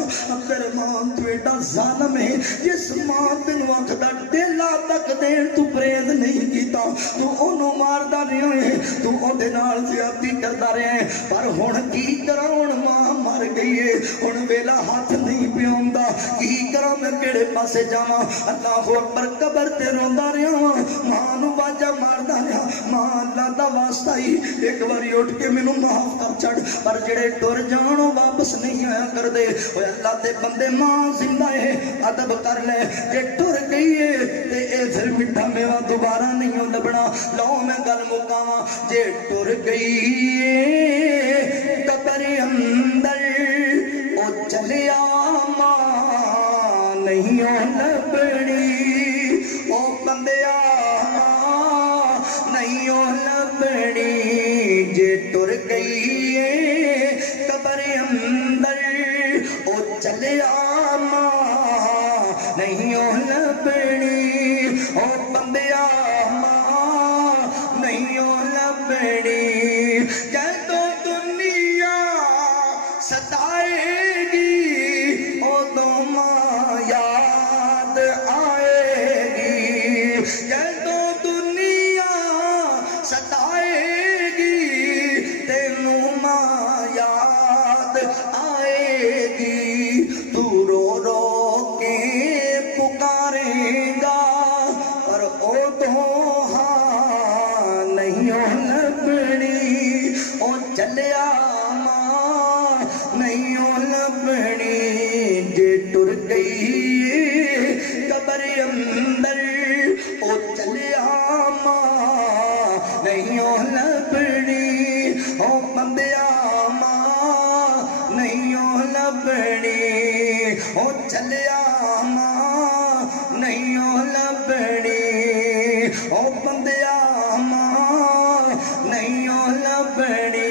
درمان تو ایڈا ظالم ہے جس ماں تینوں اکھ دا ڈیلا تک دین تو پرہیز نہیں کیتا تو اونوں ماردا رہیا ہے تو اودے نال زیادتی کردا رہیا ہے پر ہن کی کراں ہن ماں مر گئی ہے ہن ویلا ہاتھ نہیں پیوندا کی کراں میں کیڑے پاسے جاواں. اللہ اکبر قبر تے روندا رہیا ہاں ماں نوں واجا ماردا رہیا ماں اللہ دا واسطہ ہی ایک باری اٹھ کے مینوں معاف کر چھڑ پر جڑے ٹر جان واپس نہیں آیا کردے اوے اللہ دے بندے ماں زندہ ہے ادب کر لے جے ٹر گئی ہے تے اے پھر میٹھا میوہ دوبارہ نہیں لبنا. لو میں گل مکاواں جے ٹر گئی ہے قبر اندر او چلیا ماں نہیں لبنی او بندیا نہیں لبنی جے ٹر گئی ہے قبر اندر او چلیا ماں نہیں لبنی او بندیا ماں نہیں لبنی. کہ تو لبنی او بندیا ماں نہیں او لبنی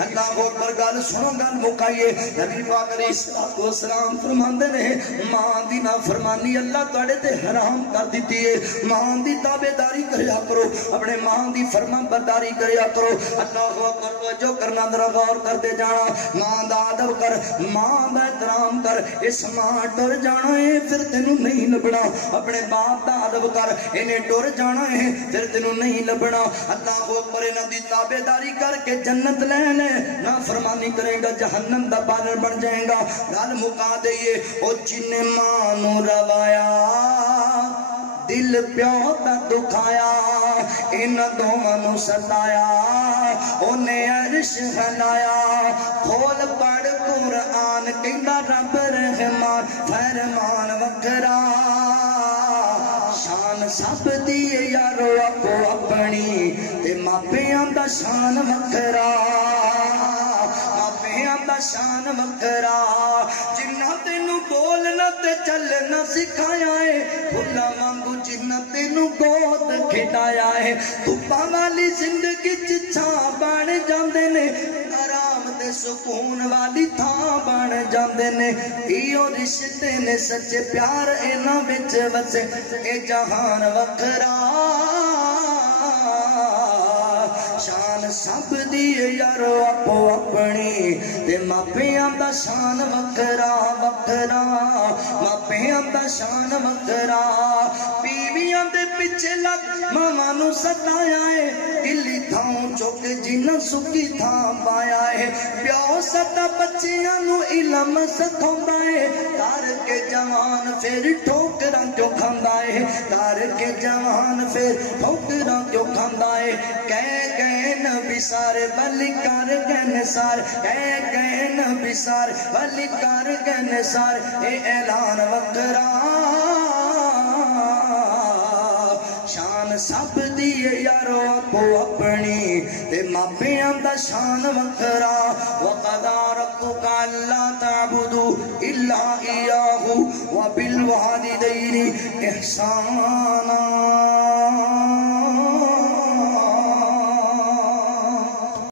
اللہ اکبر گل سنو گل مکائیے نبی پاک علیہ الصلوۃ والسلام فرماندے نے ماں دی نافرمانی اللہ تواڈے تے حرام کر دتی ہے ماں دی تابعداری کریا کرو اپنے ماں دی فرمان برداری کریا کرو اللہ اکبر جو کرنا ذرا غور کرتے جانا ماں دا ادب کر ماں دا احترام کر اس ماں ٹر جانا ہے پھر تینوں نہیں لبنا اپنے باپ دا ادب کر انہیں ٹر جانا ہے پھر تینوں نہیں لبنا اللہ اکبر انہاں دی تابعداری کر کے جنت لے لے نہ فرمانی کرے گا جہنم دا بانر بن جائے گا گل مکا دئیے او جن ماں نو روایا دل پیو دا دکھایا ان دونوں نو ستایا انہیں عرش ہلایا کھول پڑھ قرآن کہندا رب رحمان فرمان وکھرا شان سب دی یارو اپو اپنی تے ماپیاں دا شان وکھرا ماپیاں دا شان وکھرا جنہ تینوں بولنا تے چلنا سکھایا ہے بھلا وانگو جنہ تینوں گود کھٹایا ہے دھوپاں والی زندگی چھاں بن جاندے نے آرام تے سکون والی تھاں بن جاندے نے ایو رشتے نے سچے پیار انہاں وچ وسے اے جہان وکھرا شان سب دی یارو اپو اپنی تے ماپیاں دا شان وکھرا وکھرا ماپیاں دا شان وکھرا بیویاں دے پیچھے لگ ماواں نو ستایا ہے دلی تھاں چوک جنہ سکی تھاں پایا ہے پیو ستا بچیاں نو علم سکھاوندا ہے کر کے جوان پھر ٹھوکراں کیوں کھاندا ہے کر کے جوان پھر ٹھوکراں کیوں کھاندا ہے کہہ گئے نبی سارے بلی کر گئے نثار کہہ گئے نبی سارے بلی کر گئے نثار اے اعلان وکھرا شان سب دی یارو اپو اپنی تے ماپیاں دا شان وکھرا وقضى ربك الا تعبدوا الا اياه وبالوالدين احسانا